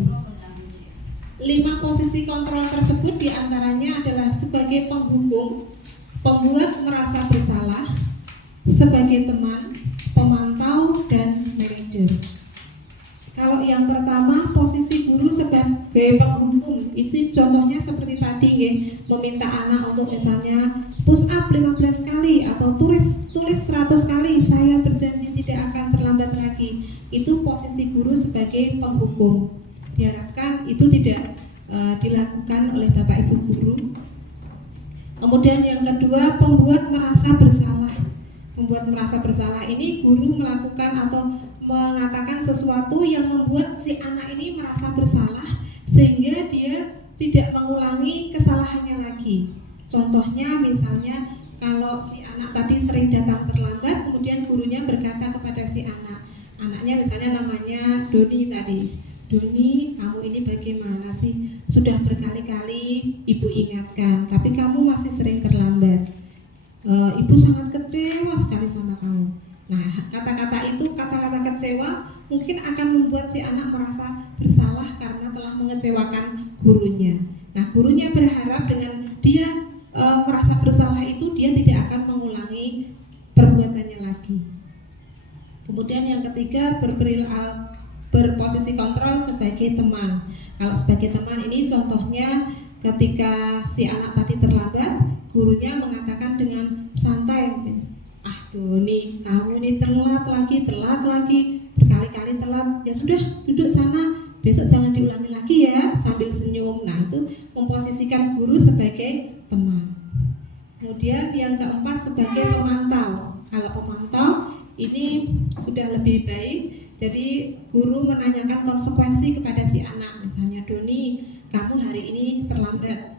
5 posisi kontrol tersebut diantaranya adalah sebagai penghukum, pembuat merasa bersalah, sebagai teman, pemantau, dan manajer. Kalau yang pertama posisi guru sebagai penghukum, itu contohnya seperti tadi nggih, meminta anak untuk misalnya push up 15 kali atau tulis 100 kali, saya berjanji tidak akan terlambat lagi. Itu posisi guru sebagai penghukum. Diharapkan itu tidak dilakukan oleh Bapak Ibu guru. Kemudian yang kedua, pembuat merasa bersalah. Membuat merasa bersalah ini guru melakukan atau mengatakan sesuatu yang membuat si anak ini merasa bersalah sehingga dia tidak mengulangi kesalahannya lagi. Contohnya misalnya kalau si anak tadi sering datang terlambat, kemudian gurunya berkata kepada si anaknya misalnya namanya Doni tadi, Doni, kamu ini bagaimana sih? Sudah berkali-kali ibu ingatkan, tapi kamu masih sering terlambat. Ibu sangat kecewa sekali sama kamu. Nah, kata-kata itu, kata-kata kecewa mungkin akan membuat si anak merasa bersalah karena telah mengecewakan gurunya. Nah, gurunya berharap dengan dia merasa bersalah itu dia tidak akan mengulangi perbuatannya lagi. Kemudian yang ketiga, berposisi kontrol sebagai teman. Kalau sebagai teman ini contohnya ketika si anak tadi terlambat, gurunya mengatakan dengan santai, Doni, kamu ini telat lagi, berkali-kali telat. Ya sudah, duduk sana, besok jangan diulangi lagi ya, sambil senyum. Nah, itu memposisikan guru sebagai teman. Kemudian yang keempat sebagai pemantau. Kalau pemantau ini sudah lebih baik. Jadi guru menanyakan konsekuensi kepada si anak. Misalnya, Doni, kamu hari ini terlambat.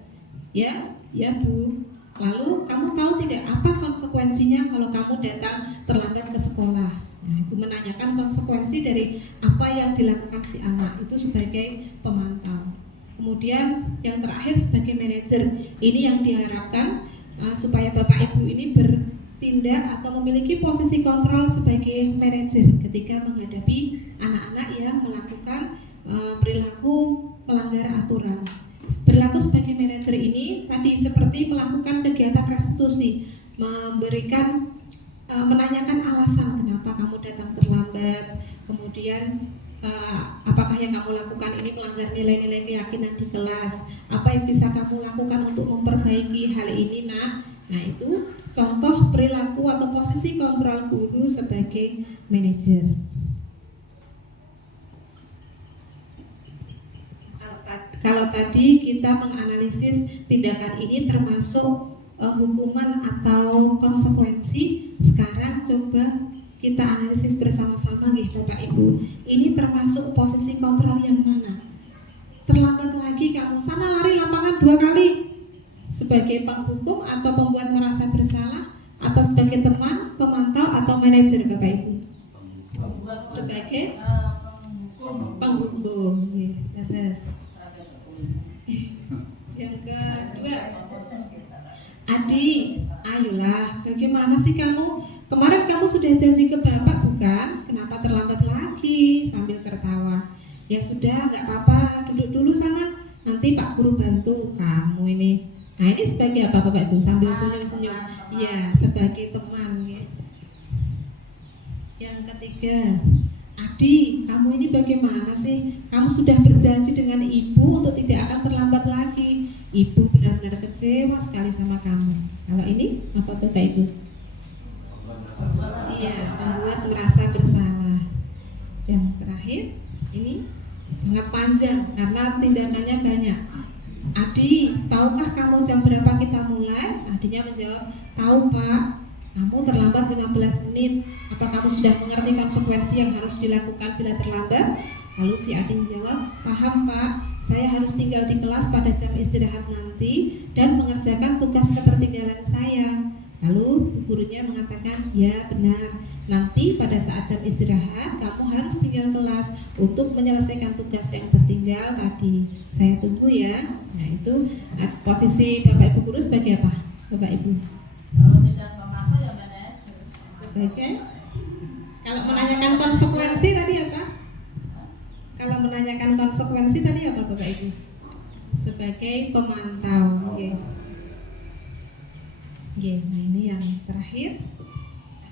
Ya Bu. Lalu kamu tahu tidak apa konsekuensinya kalau kamu datang terlambat ke sekolah? Nah, itu menanyakan konsekuensi dari apa yang dilakukan si anak itu sebagai pemantau. Kemudian yang terakhir sebagai manajer. Ini yang diharapkan supaya Bapak Ibu ini bertindak atau memiliki posisi kontrol sebagai manajer ketika menghadapi anak-anak yang melakukan perilaku melanggar aturan. Berlaku sebagai manajer ini tadi seperti melakukan kegiatan restitusi, menanyakan alasan kenapa kamu datang terlambat, kemudian apakah yang kamu lakukan ini melanggar nilai-nilai keyakinan di kelas, apa yang bisa kamu lakukan untuk memperbaiki hal ini nak. Nah, itu contoh perilaku atau posisi kontrol guru sebagai manajer. Kalau tadi kita menganalisis tindakan ini termasuk hukuman atau konsekuensi, sekarang coba kita analisis bersama-sama nih Bapak Ibu. Ini termasuk posisi kontrol yang mana? Terlambat lagi kamu, sana lari lapangan 2 kali. sebagai penghukum atau pembuat merasa bersalah, atau sebagai teman, pemantau, atau manajer Bapak Ibu? Sebagai penghukum. Terus yang kedua, Adi, ayolah, bagaimana sih kamu? Kemarin kamu sudah janji ke Bapak bukan? Kenapa terlambat lagi? Sambil tertawa. Ya sudah, nggak apa-apa, duduk dulu sana. Nanti Pak Guru bantu kamu ini. Nah ini sebagai apa Bapak Ibu? Sambil senyum-senyum. Iya, sebagai teman. Ya. Yang ketiga, Adi, kamu ini bagaimana sih? Kamu sudah berjanji dengan Ibu untuk tidak akan terlambat lagi. Ibu benar-benar kecewa sekali sama kamu. Kalau ini apa Bapak Ibu? Iya, membuat merasa bersalah. Yang terakhir, ini sangat panjang karena tindakannya banyak. Adi, tahukah kamu jam berapa kita mulai? Adinya menjawab, tahu Pak. Kamu terlambat 15 menit. Apa kamu sudah mengerti konsekuensi yang harus dilakukan bila terlambat? Lalu si Adi menjawab, paham Pak. Saya harus tinggal di kelas pada jam istirahat nanti dan mengerjakan tugas ketertinggalan saya. Lalu gurunya mengatakan, ya benar, nanti pada saat jam istirahat kamu harus tinggal kelas untuk menyelesaikan tugas yang tertinggal tadi. Saya tunggu ya. Nah itu posisi Bapak Ibu guru sebagai apa? Bapak Ibu? Kalau tidak memantau ya manajer. Sebagai? Kalau menanyakan konsekuensi tadi apa? Kalau menanyakan konsekuensi tadi apa Bapak Ibu? Sebagai pemantau. Nah ini yang terakhir.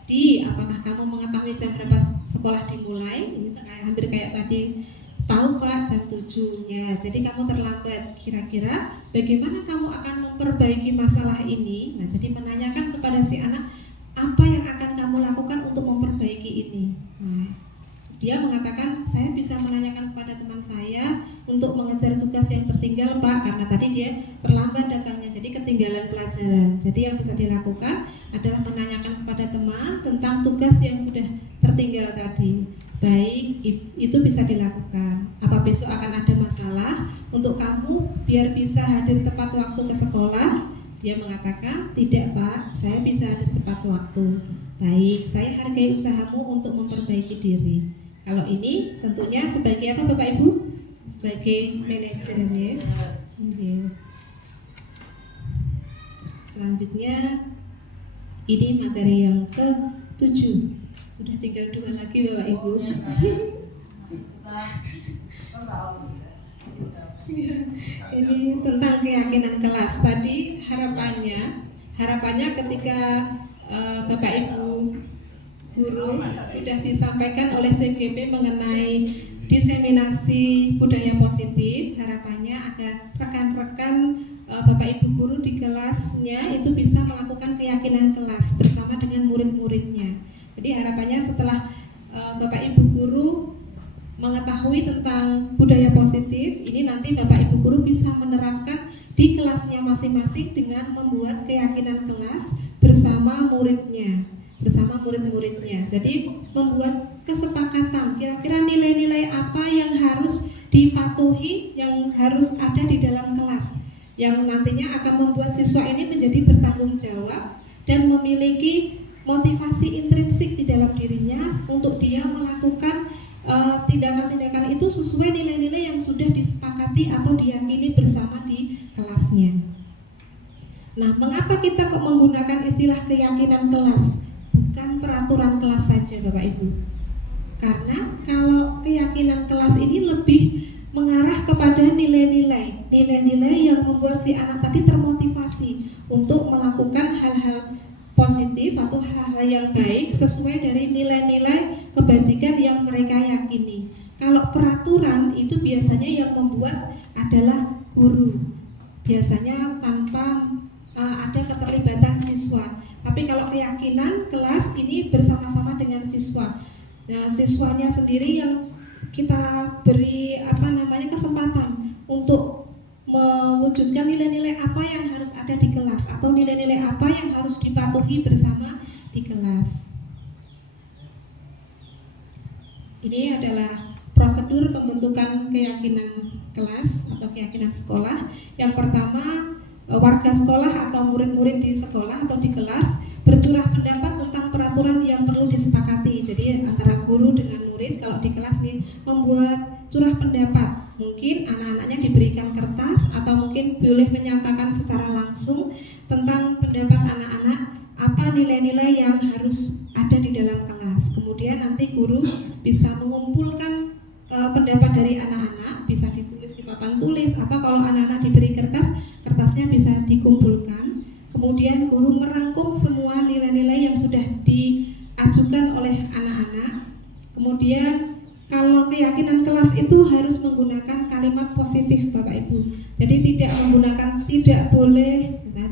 Di, apakah kamu mengetahui jam berapa sekolah dimulai? Ini hampir kayak tadi. Tahu Pak, jam 7. Ya, jadi kamu terlambat. Kira-kira bagaimana kamu akan memperbaiki masalah ini? Nah, jadi menanyakan kepada si anak apa yang akan kamu lakukan untuk memperbaiki ini. Nah, dia mengatakan, saya bisa menanyakan kepada teman saya untuk mengejar tugas yang tertinggal Pak, karena tadi dia terlambat datangnya, jadi ketinggalan pelajaran. Jadi yang bisa dilakukan adalah menanyakan kepada teman tentang tugas yang sudah tertinggal tadi. Baik, itu bisa dilakukan. Apa besok akan ada masalah untuk kamu biar bisa hadir tepat waktu ke sekolah? Dia mengatakan, tidak Pak, saya bisa hadir tepat waktu. Baik, saya hargai usahamu untuk memperbaiki diri. Kalau ini tentunya sebagai apa Bapak Ibu? Sebagai manajer ya. Selanjutnya ini materi yang ke-7. Sudah tinggal 2 lagi Bapak Ibu. Ini tentang keyakinan kelas. Tadi harapannya ketika Bapak Ibu guru sudah disampaikan oleh CGP mengenai diseminasi budaya positif, harapannya agar rekan-rekan Bapak Ibu guru di kelasnya itu bisa melakukan keyakinan kelas bersama dengan murid-muridnya. Jadi harapannya setelah Bapak Ibu guru mengetahui tentang budaya positif, ini nanti Bapak Ibu guru bisa menerapkan di kelasnya masing-masing dengan membuat keyakinan kelas bersama muridnya. Jadi membuat kesepakatan kira-kira nilai-nilai apa yang harus dipatuhi, yang harus ada di dalam kelas, yang nantinya akan membuat siswa ini menjadi bertanggung jawab dan memiliki motivasi intrinsik di dalam dirinya untuk dia melakukan tindakan-tindakan itu sesuai nilai-nilai yang sudah disepakati atau diyakini bersama di kelasnya. Nah, mengapa kita kok menggunakan istilah keyakinan kelas? Bukan peraturan kelas saja Bapak Ibu. Karena kalau keyakinan kelas ini lebih mengarah kepada nilai-nilai yang membuat si anak tadi termotivasi untuk melakukan hal-hal positif atau hal-hal yang baik sesuai dari nilai-nilai kebajikan yang mereka yakini. Kalau peraturan itu biasanya yang membuat adalah guru, biasanya tanpa ada keterlibatan siswa. Tapi kalau keyakinan kelas ini bersama-sama dengan siswa. Nah, siswanya sendiri yang kita beri kesempatan untuk mewujudkan nilai-nilai apa yang harus ada di kelas atau nilai-nilai apa yang harus dipatuhi bersama di kelas. Ini adalah prosedur pembentukan keyakinan kelas atau keyakinan sekolah. Yang pertama, warga sekolah atau murid-murid di sekolah atau di kelas bercurah pendapat tentang peraturan yang perlu disepakati. Jadi antara guru dengan murid kalau di kelas nih membuat curah pendapat. Mungkin anak-anaknya diberikan kertas atau mungkin boleh menyatakan secara langsung tentang pendapat anak-anak apa nilai-nilai yang harus ada di dalam kelas. Kemudian nanti guru bisa mengumpulkan pendapat dari anak-anak, bisa ditulis di papan tulis atau kalau anak-anak diberi kertas, kertasnya bisa dikumpulkan. Kemudian guru merangkum semua nilai-nilai yang sudah diajukan oleh anak-anak. Kemudian kalau keyakinan kelas itu harus menggunakan kalimat positif Bapak Ibu. Jadi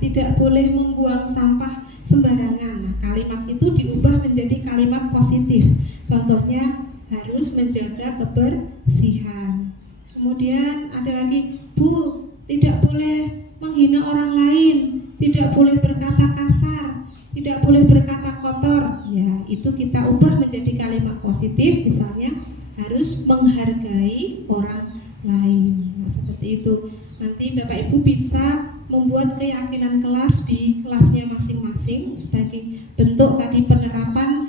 tidak boleh membuang sampah sembarangan. Nah, kalimat itu diubah menjadi kalimat positif. Contohnya harus menjaga kebersihan. Kemudian ada lagi, Bu, tidak boleh menghina orang lain, tidak boleh berkata kasar, tidak boleh berkata kotor. Ya, itu kita ubah menjadi kalimat positif, misalnya harus menghargai orang lain. Nah, seperti itu. Nanti Bapak Ibu bisa membuat keyakinan kelas di kelasnya masing-masing sebagai bentuk tadi penerapan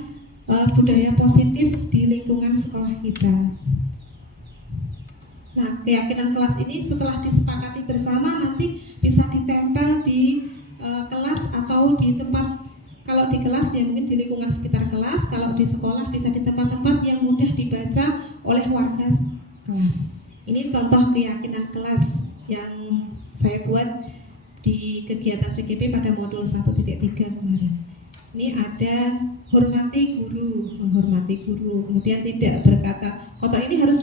budaya positif di lingkungan sekolah kita. Nah, keyakinan kelas ini setelah disepakati bersama nanti bisa ditempel di kelas atau di tempat. Kalau di kelas ya mungkin di lingkungan sekitar kelas, kalau di sekolah bisa di tempat-tempat yang mudah dibaca oleh warga kelas. Ini contoh keyakinan kelas yang saya buat di kegiatan CGP pada modul 1.3 kemarin. Ini ada menghormati guru, kemudian tidak berkata kotor. Ini harus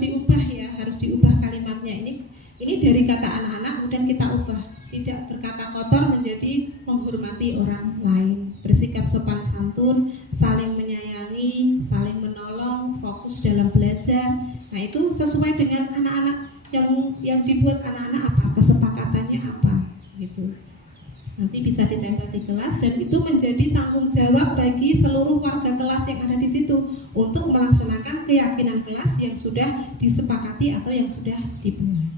diubah ya, harus diubah kalimatnya. Ini dari kata anak-anak kemudian kita ubah. Tidak berkata kotor menjadi menghormati orang lain, bersikap sopan santun, saling menyayangi, saling menolong, fokus dalam belajar. Nah, itu sesuai dengan anak-anak yang dibuat anak-anak apa, kesepakatannya apa gitu. Nanti bisa ditempel di kelas dan itu menjadi tanggung jawab bagi seluruh warga kelas yang ada di situ untuk melaksanakan keyakinan kelas yang sudah disepakati atau yang sudah dibuat.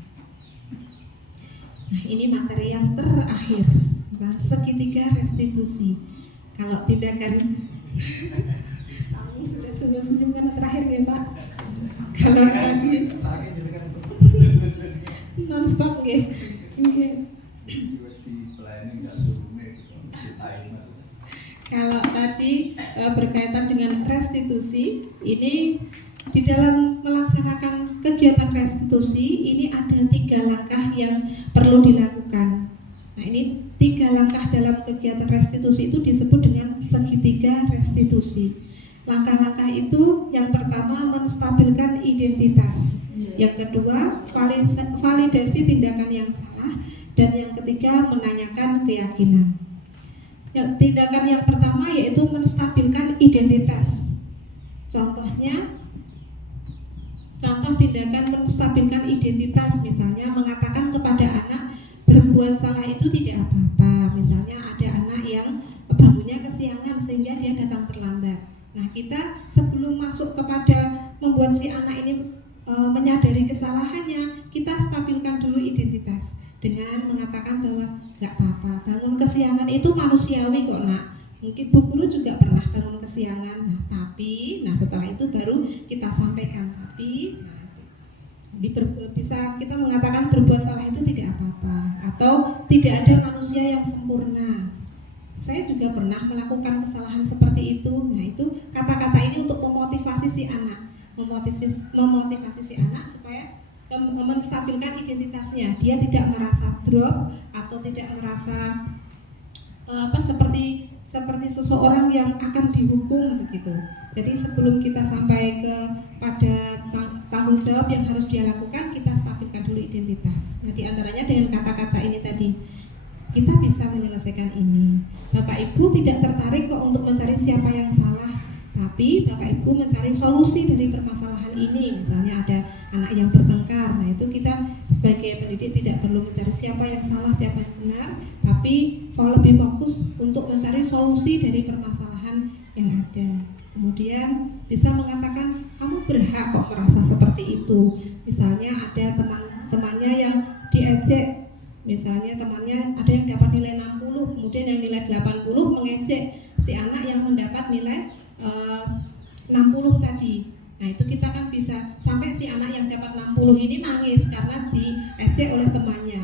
Nah, ini materi yang terakhir tentang segitiga restitusi. Kalau tindakan kamu sudah senyum-senyum kan terakhir ya Pak. Kalau tadi non-stop ya. Kalau tadi berkaitan dengan restitusi, ini di dalam melaksanakan kegiatan restitusi ini ada 3 langkah yang perlu dilakukan. Nah, ini 3 langkah dalam kegiatan restitusi itu disebut dengan segitiga restitusi. Langkah-langkah itu yang pertama menstabilkan identitas, yang kedua validasi tindakan yang salah, dan yang ketiga menanyakan keyakinan. Tindakan yang pertama yaitu menstabilkan identitas. Contoh tindakan menstabilkan identitas, misalnya mengatakan kepada anak berbuat salah itu tidak apa-apa. Misalnya ada anak yang bangunnya kesiangan sehingga dia datang terlambat. Nah, kita sebelum masuk kepada membuat si anak ini menyadari kesalahannya, kita stabilkan dulu identitas dengan mengatakan bahwa nggak apa-apa, bangun kesiangan itu manusiawi kok nak. Mungkin Bu Guru juga pernah bangun kesiangan. Nah, setelah itu baru kita sampaikan. Tapi bisa kita mengatakan berbuat salah itu tidak apa-apa, atau tidak ada manusia yang sempurna. Saya juga pernah melakukan kesalahan seperti itu. Nah, itu kata-kata ini untuk memotivasi si anak, memotivasi si anak supaya menstabilkan identitasnya. Dia tidak merasa drop atau tidak merasa seperti seseorang yang akan dihukum begitu. Jadi sebelum kita sampai pada tanggung jawab yang harus dia lakukan, kita stabilkan dulu identitas. Nah, di antaranya dengan kata-kata ini tadi, kita bisa menyelesaikan ini. Bapak Ibu tidak tertarik kok untuk mencari siapa yang salah, tapi Bapak Ibu mencari solusi dari permasalahan ini. Misalnya ada anak yang bertengkar, nah itu kita sebagai pendidik tidak perlu mencari siapa yang salah, siapa yang benar, tapi lebih fokus untuk mencari solusi dari permasalahan yang ada. Kemudian bisa mengatakan kamu berhak kok merasa seperti itu. Misalnya ada temannya yang diejek misalnya temannya ada yang dapat nilai 60, kemudian yang nilai 80 mengejek si anak yang mendapat nilai 60 tadi. Nah itu kita kan bisa sampai si anak yang dapat 60 ini nangis karena diejek oleh temannya.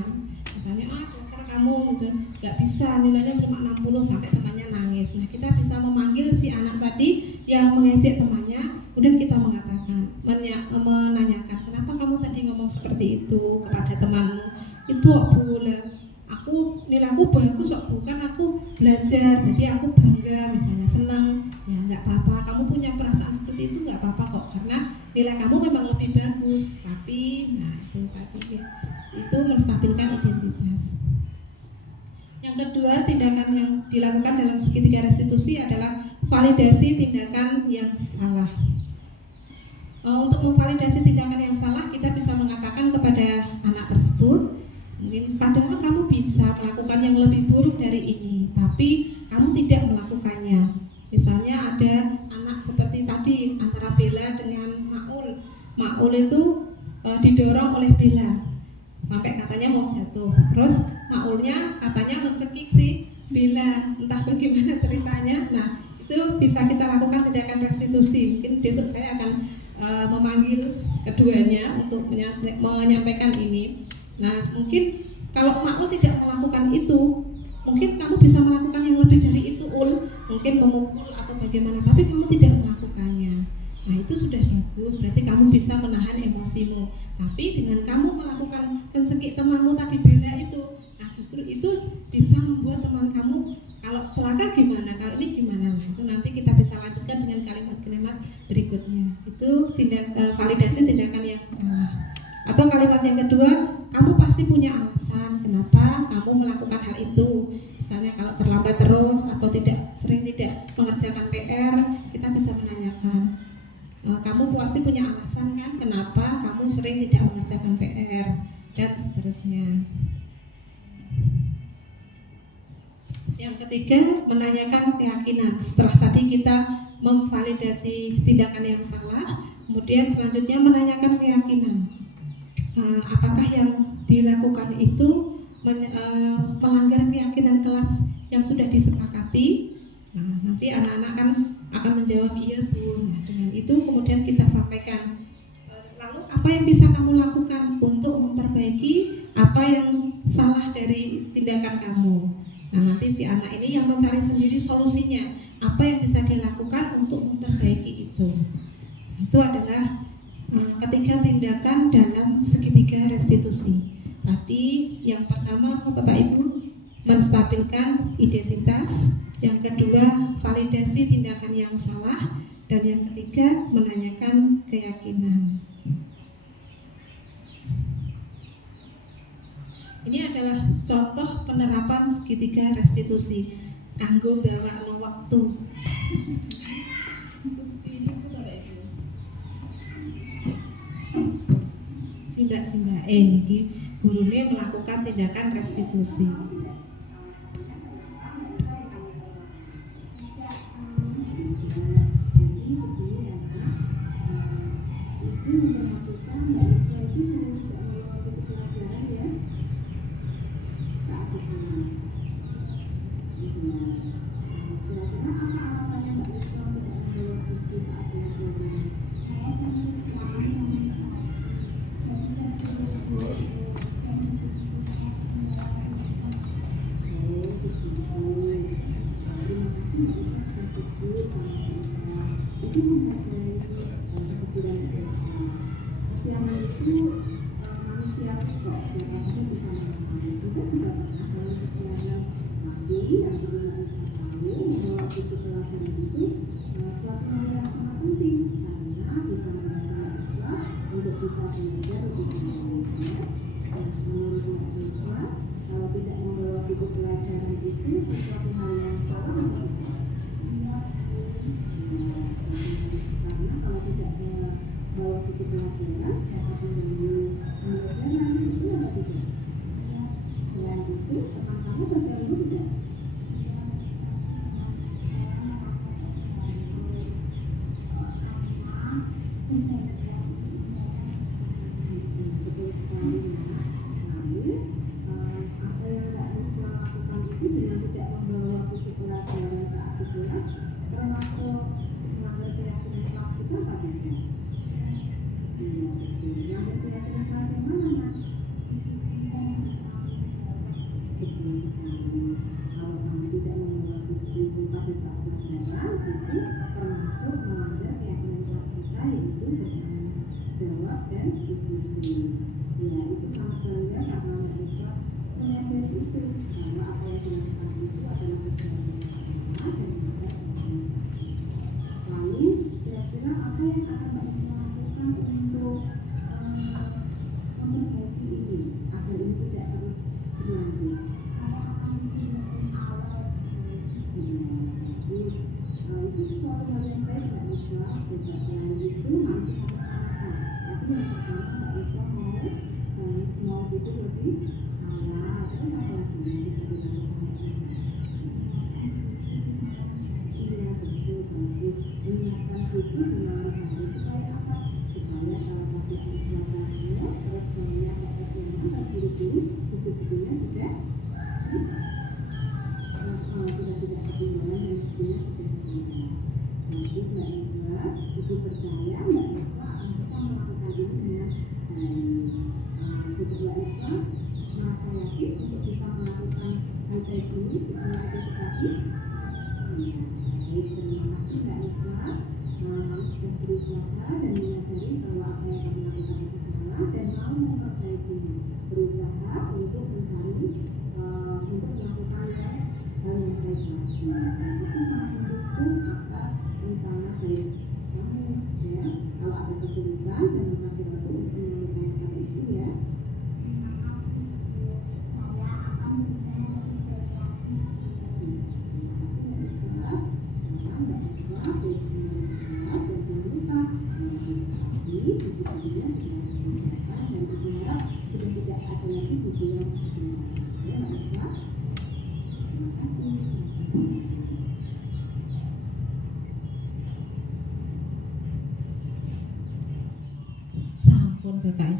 Misalnya dasar kamu gitu, nggak bisa nilainya cuma 60, sampai temannya nangis. Nah kita bisa memanggil si anak tadi yang mengejek temannya, kemudian kita mengatakan, menanyakan kenapa kamu tadi ngomong seperti itu kepada temanmu. Itu aku nilaiku bagus kok, bukan aku belajar jadi aku bangga misalnya, senang. Ya nggak apa-apa, kamu punya perasaan seperti itu nggak apa-apa kok, karena nilai kamu memang lebih bagus. Tapi nah itu tadi itu menstabilkan identitas. Yang kedua, tindakan yang dilakukan dalam segitiga restitusi adalah validasi tindakan yang salah. Untuk memvalidasi tindakan yang salah, kita bisa mengatakan kepada anak tersebut, mungkin padahal kamu bisa melakukan yang lebih buruk dari ini, tapi kamu tidak melakukannya. Misalnya ada anak seperti tadi antara Bella dengan Maul. Maul itu didorong oleh Bella sampai katanya mau jatuh. Terus Maulnya katanya mencekik si Bella, entah bagaimana ceritanya. Nah itu bisa kita lakukan tindakan restitusi. Mungkin besok saya akan memanggil keduanya untuk menyampaikan ini. Nah mungkin kalau Maul tidak melakukan itu, mungkin kamu bisa melakukan yang lebih dari itu, mungkin memukul atau bagaimana, tapi kamu tidak melakukannya. Nah itu sudah bagus, berarti kamu bisa menahan emosimu. Tapi dengan kamu melakukan mencekik temanmu tadi Bella itu, nah justru itu bisa membuat teman kamu kalau celaka gimana, kalau ini gimana. Nah itu nanti kita bisa lanjutkan dengan kalimat-kalimat berikutnya. Itu validasi tindakan yang salah. Atau kalimat yang kedua, kamu pasti punya alasan kenapa kamu melakukan hal itu. Misalnya kalau terlambat terus atau sering tidak mengerjakan PR, kita bisa menanyakan, kamu pasti punya alasan kan kenapa kamu sering tidak mengerjakan PR, dan seterusnya. Yang ketiga, menanyakan keyakinan. Setelah tadi kita memvalidasi tindakan yang salah, kemudian selanjutnya menanyakan keyakinan. Apakah yang dilakukan itu melanggar keyakinan kelas yang sudah disepakati? Nah, nanti anak-anak akan menjawab iya Bu. Nah, dengan itu kemudian kita sampaikan, lalu apa yang bisa kamu lakukan untuk memperbaiki apa yang salah dari tindakan kamu? Nah, nanti si anak ini yang mencari sendiri solusinya, apa yang bisa dilakukan untuk memperbaiki itu. Itu adalah ketiga tindakan dalam segitiga restitusi. Tadi yang pertama Bapak Ibu, menstabilkan identitas. Yang kedua, validasi tindakan yang salah. Dan yang ketiga, menanyakan keyakinan. Ini adalah contoh penerapan segitiga restitusi kanggo ndawakno waktu. Simbak-simbak niki gurune melakukan tindakan restitusi.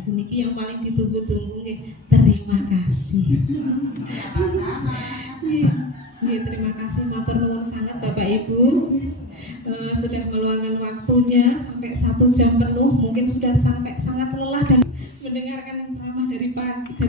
Niki yang paling ditunggu-tunggu nggih, terima kasih. Sama-sama. Nggih, terima kasih matur nuwun sangat Bapak Ibu. Sudah meluangkan waktunya sampai 1 jam penuh, mungkin sudah sampai sangat lelah dan mendengarkan ceramah dari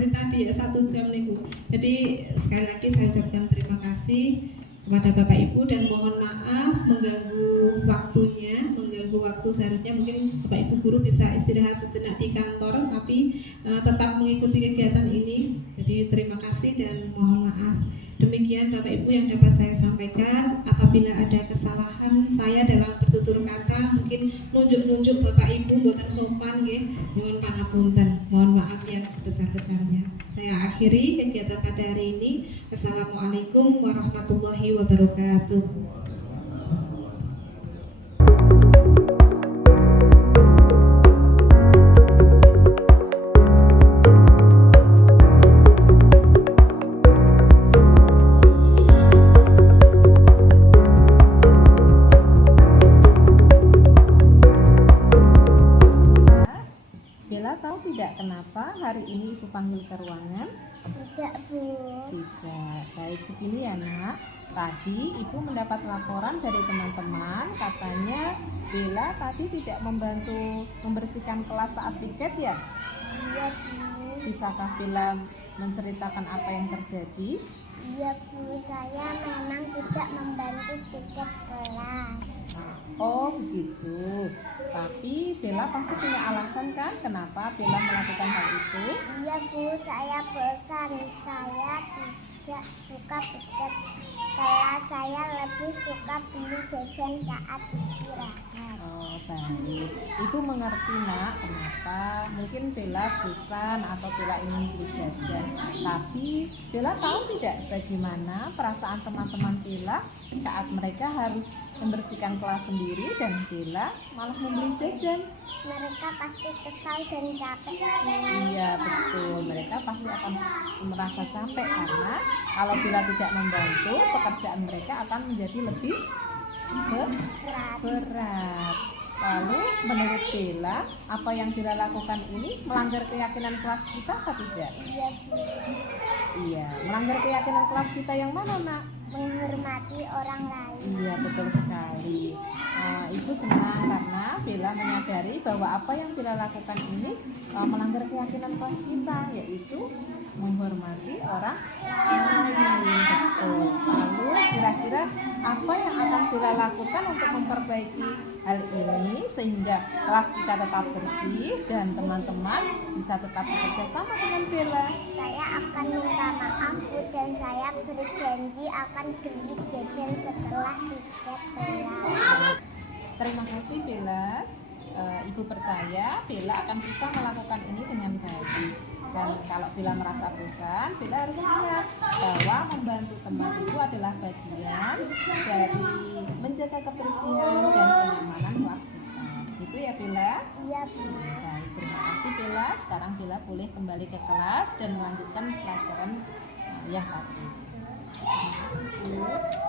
tadi ya 1 jam niku. Jadi sekali lagi saya ucapkan terima kasih kepada Bapak Ibu dan mohon maaf mengganggu waktunya, mengganggu waktu seharusnya mungkin Bapak Ibu guru bisa istirahat sejenak di kantor, tapi tetap mengikuti kegiatan ini. Jadi terima kasih dan mohon maaf. Demikian Bapak Ibu yang dapat saya sampaikan. Apabila ada kesalahan saya dalam bertutur kata, mungkin nunjuk-nunjuk Bapak Ibu mboten sopan nggih, mohon pangapunten. Mohon maaf yang sebesar-besarnya. Saya akhiri kegiatan pada hari ini. Assalamualaikum warahmatullahi wabarakatuh. Bella tahu tidak kenapa hari ini Ibu panggil ke ruangan? Tidak, Bu. Tidak. Baik, begini ya nak. Tadi Ibu mendapat laporan dari teman-teman, katanya Bella tadi tidak membantu membersihkan kelas saat piket ya? Iya, Bu. Bisakah Bella menceritakan apa yang terjadi? Iya, Bu. Saya memang tidak membantu tiket kelas. Oh begitu. Tapi Bella pasti punya alasan kan kenapa Bella melakukan hal itu? Iya, Bu. Saya bosan. Saya tidak suka tiket kelas. Saya lebih suka beli jajan saat istirahat. Oh baik. Ibu mengerti nak kenapa mungkin Bella bosan atau Bella ingin beli jajan. Tapi Bella tahu tidak bagaimana perasaan teman-teman Bella saat mereka harus membersihkan kelas sendiri dan Bella malah membeli jajan. Mereka pasti kesal dan capek. Iya betul, mereka pasti akan merasa capek karena kalau Bella tidak membantu, pekerjaan mereka akan menjadi lebih berat. Lalu menurut Bella, apa yang Bella lakukan ini melanggar keyakinan kelas kita atau tidak? Iya, Bu. Iya, melanggar keyakinan kelas kita yang mana nak? Menghormati orang lain. Iya betul sekali. Ibu senang karena Bella menyadari bahwa apa yang Bella lakukan ini melanggar keyakinan kelas kita, yaitu menghormati orang lain. Betul. Lalu kira-kira apa yang akan Bella lakukan untuk memperbaiki hal ini sehingga kelas kita tetap bersih dan teman-teman bisa tetap bekerja sama dengan Bella? Saya akan minta maaf, Bu, dan saya berjanji akan beli jajan setelah tiket kelas. Terima kasih Bella. Ibu percaya Bella akan bisa melakukan ini dengan baik. Dan kalau Bella merasa bosan, Bella harus ingat bahwa membantu teman itu adalah bagian dari menjaga kebersihan dan kenyamanan kelas kita. Gitu ya Bella? Iya, Bu. Baik, terima kasih Bella. Sekarang Bella boleh kembali ke kelas dan melanjutkan pelajaran yang tadi. Terima kasih.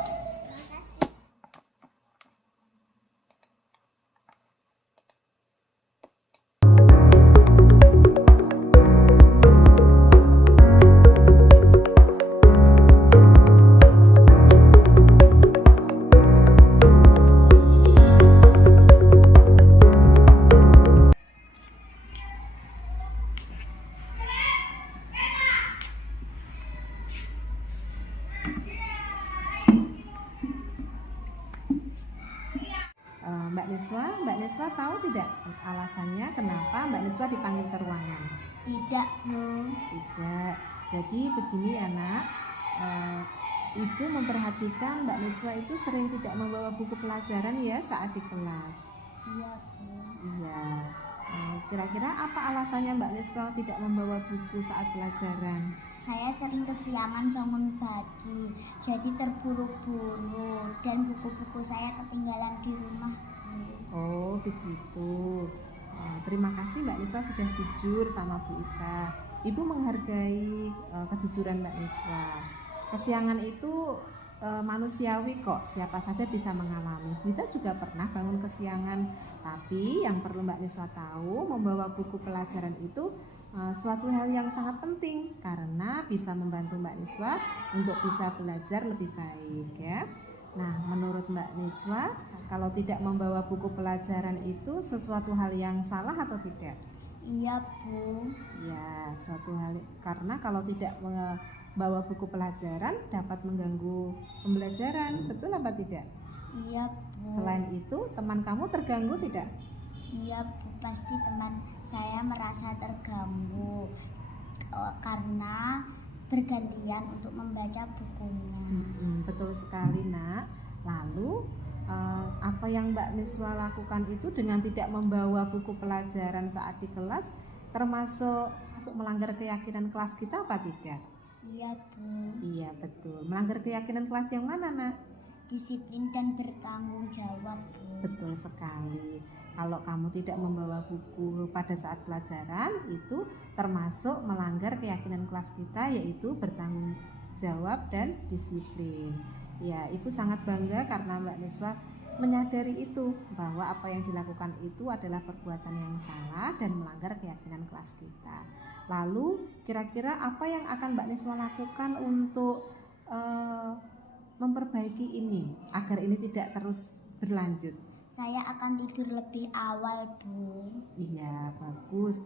Mbak Niswa tahu tidak alasannya kenapa Mbak Niswa dipanggil ke ruangan? Tidak, Bu. Tidak. Jadi begini ya nak, Ibu memperhatikan Mbak Niswa itu sering tidak membawa buku pelajaran ya saat di kelas. Iya, Bu. Iya. Kira-kira apa alasannya Mbak Niswa tidak membawa buku saat pelajaran? Saya sering kesiangan bangun pagi, jadi terburu-buru dan buku-buku saya ketinggalan di rumah. Oh begitu. Terima kasih Mbak Niswa sudah jujur sama Bu Ita. Ibu menghargai kejujuran Mbak Niswa. Kesiangan itu manusiawi kok, siapa saja bisa mengalami. Kita juga pernah bangun kesiangan, tapi yang perlu Mbak Niswa tahu, membawa buku pelajaran itu suatu hal yang sangat penting karena bisa membantu Mbak Niswa untuk bisa belajar lebih baik ya. Nah, menurut Mbak Niswa, kalau tidak membawa buku pelajaran itu sesuatu hal yang salah atau tidak? Iya, Bu. Ya, suatu hal karena kalau tidak membawa buku pelajaran dapat mengganggu pembelajaran, betul apa tidak? Iya, Bu. Selain itu, teman kamu terganggu tidak? Iya, Bu. Pasti teman saya merasa terganggu karena bergantian untuk membaca bukunya. Betul sekali, Nak. Lalu apa yang Mbak Niswa lakukan itu dengan tidak membawa buku pelajaran saat di kelas termasuk melanggar keyakinan kelas kita apa tidak? Iya, Bu. Iya, betul. Melanggar keyakinan kelas yang mana, Nak? Disiplin dan bertanggung jawab, Bu. Betul sekali. Kalau kamu tidak membawa buku pada saat pelajaran itu termasuk melanggar keyakinan kelas kita, yaitu bertanggung jawab dan disiplin. Ya, Ibu sangat bangga karena Mbak Niswa menyadari itu, bahwa apa yang dilakukan itu adalah perbuatan yang salah dan melanggar keyakinan kelas kita. Lalu kira-kira apa yang akan Mbak Niswa lakukan untuk memperbaiki ini agar ini tidak terus berlanjut? Saya akan tidur lebih awal, Bu. Iya, bagus.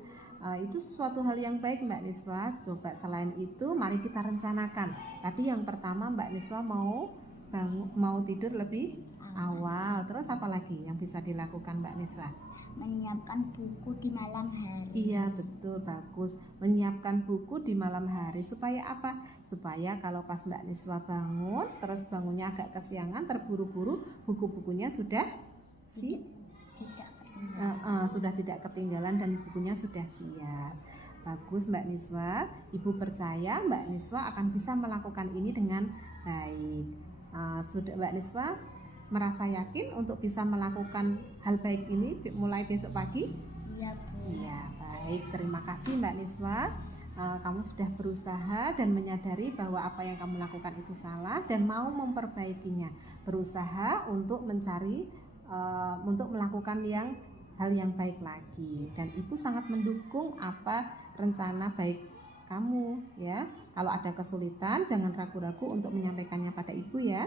Itu sesuatu hal yang baik Mbak Niswa. Coba selain itu mari kita rencanakan. Tadi yang pertama Mbak Niswa mau tidur lebih awal. Terus apa lagi yang bisa dilakukan Mbak Niswa? Menyiapkan buku di malam hari. Iya, betul, bagus. Menyiapkan buku di malam hari supaya apa? Supaya kalau pas Mbak Niswa bangun, terus bangunnya agak kesiangan, terburu-buru, buku-bukunya sudah sudah tidak ketinggalan dan bukunya sudah siap. Bagus Mbak Niswa. Ibu percaya Mbak Niswa akan bisa melakukan ini dengan baik. Sudah Mbak Niswa merasa yakin untuk bisa melakukan hal baik ini mulai besok pagi? Iya, Bu. Iya, baik. Terima kasih Mbak Niswa. Kamu sudah berusaha dan menyadari bahwa apa yang kamu lakukan itu salah dan mau memperbaikinya. Berusaha untuk mencari untuk melakukan hal yang baik lagi, dan Ibu sangat mendukung apa rencana baik kamu ya. Kalau ada kesulitan jangan ragu-ragu untuk menyampaikannya pada Ibu ya.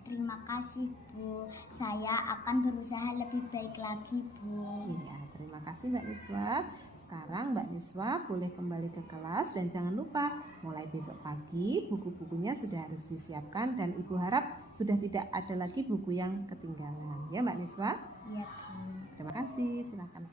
Terima kasih, Bu. Saya akan berusaha lebih baik lagi, Bu. Iya, terima kasih Mbak Niswa. Sekarang Mbak Niswa boleh kembali ke kelas dan jangan lupa mulai besok pagi buku-bukunya sudah harus disiapkan dan Ibu harap sudah tidak ada lagi buku yang ketinggalan. Ya Mbak Niswa? Iya, Bu. Terima kasih, silakan.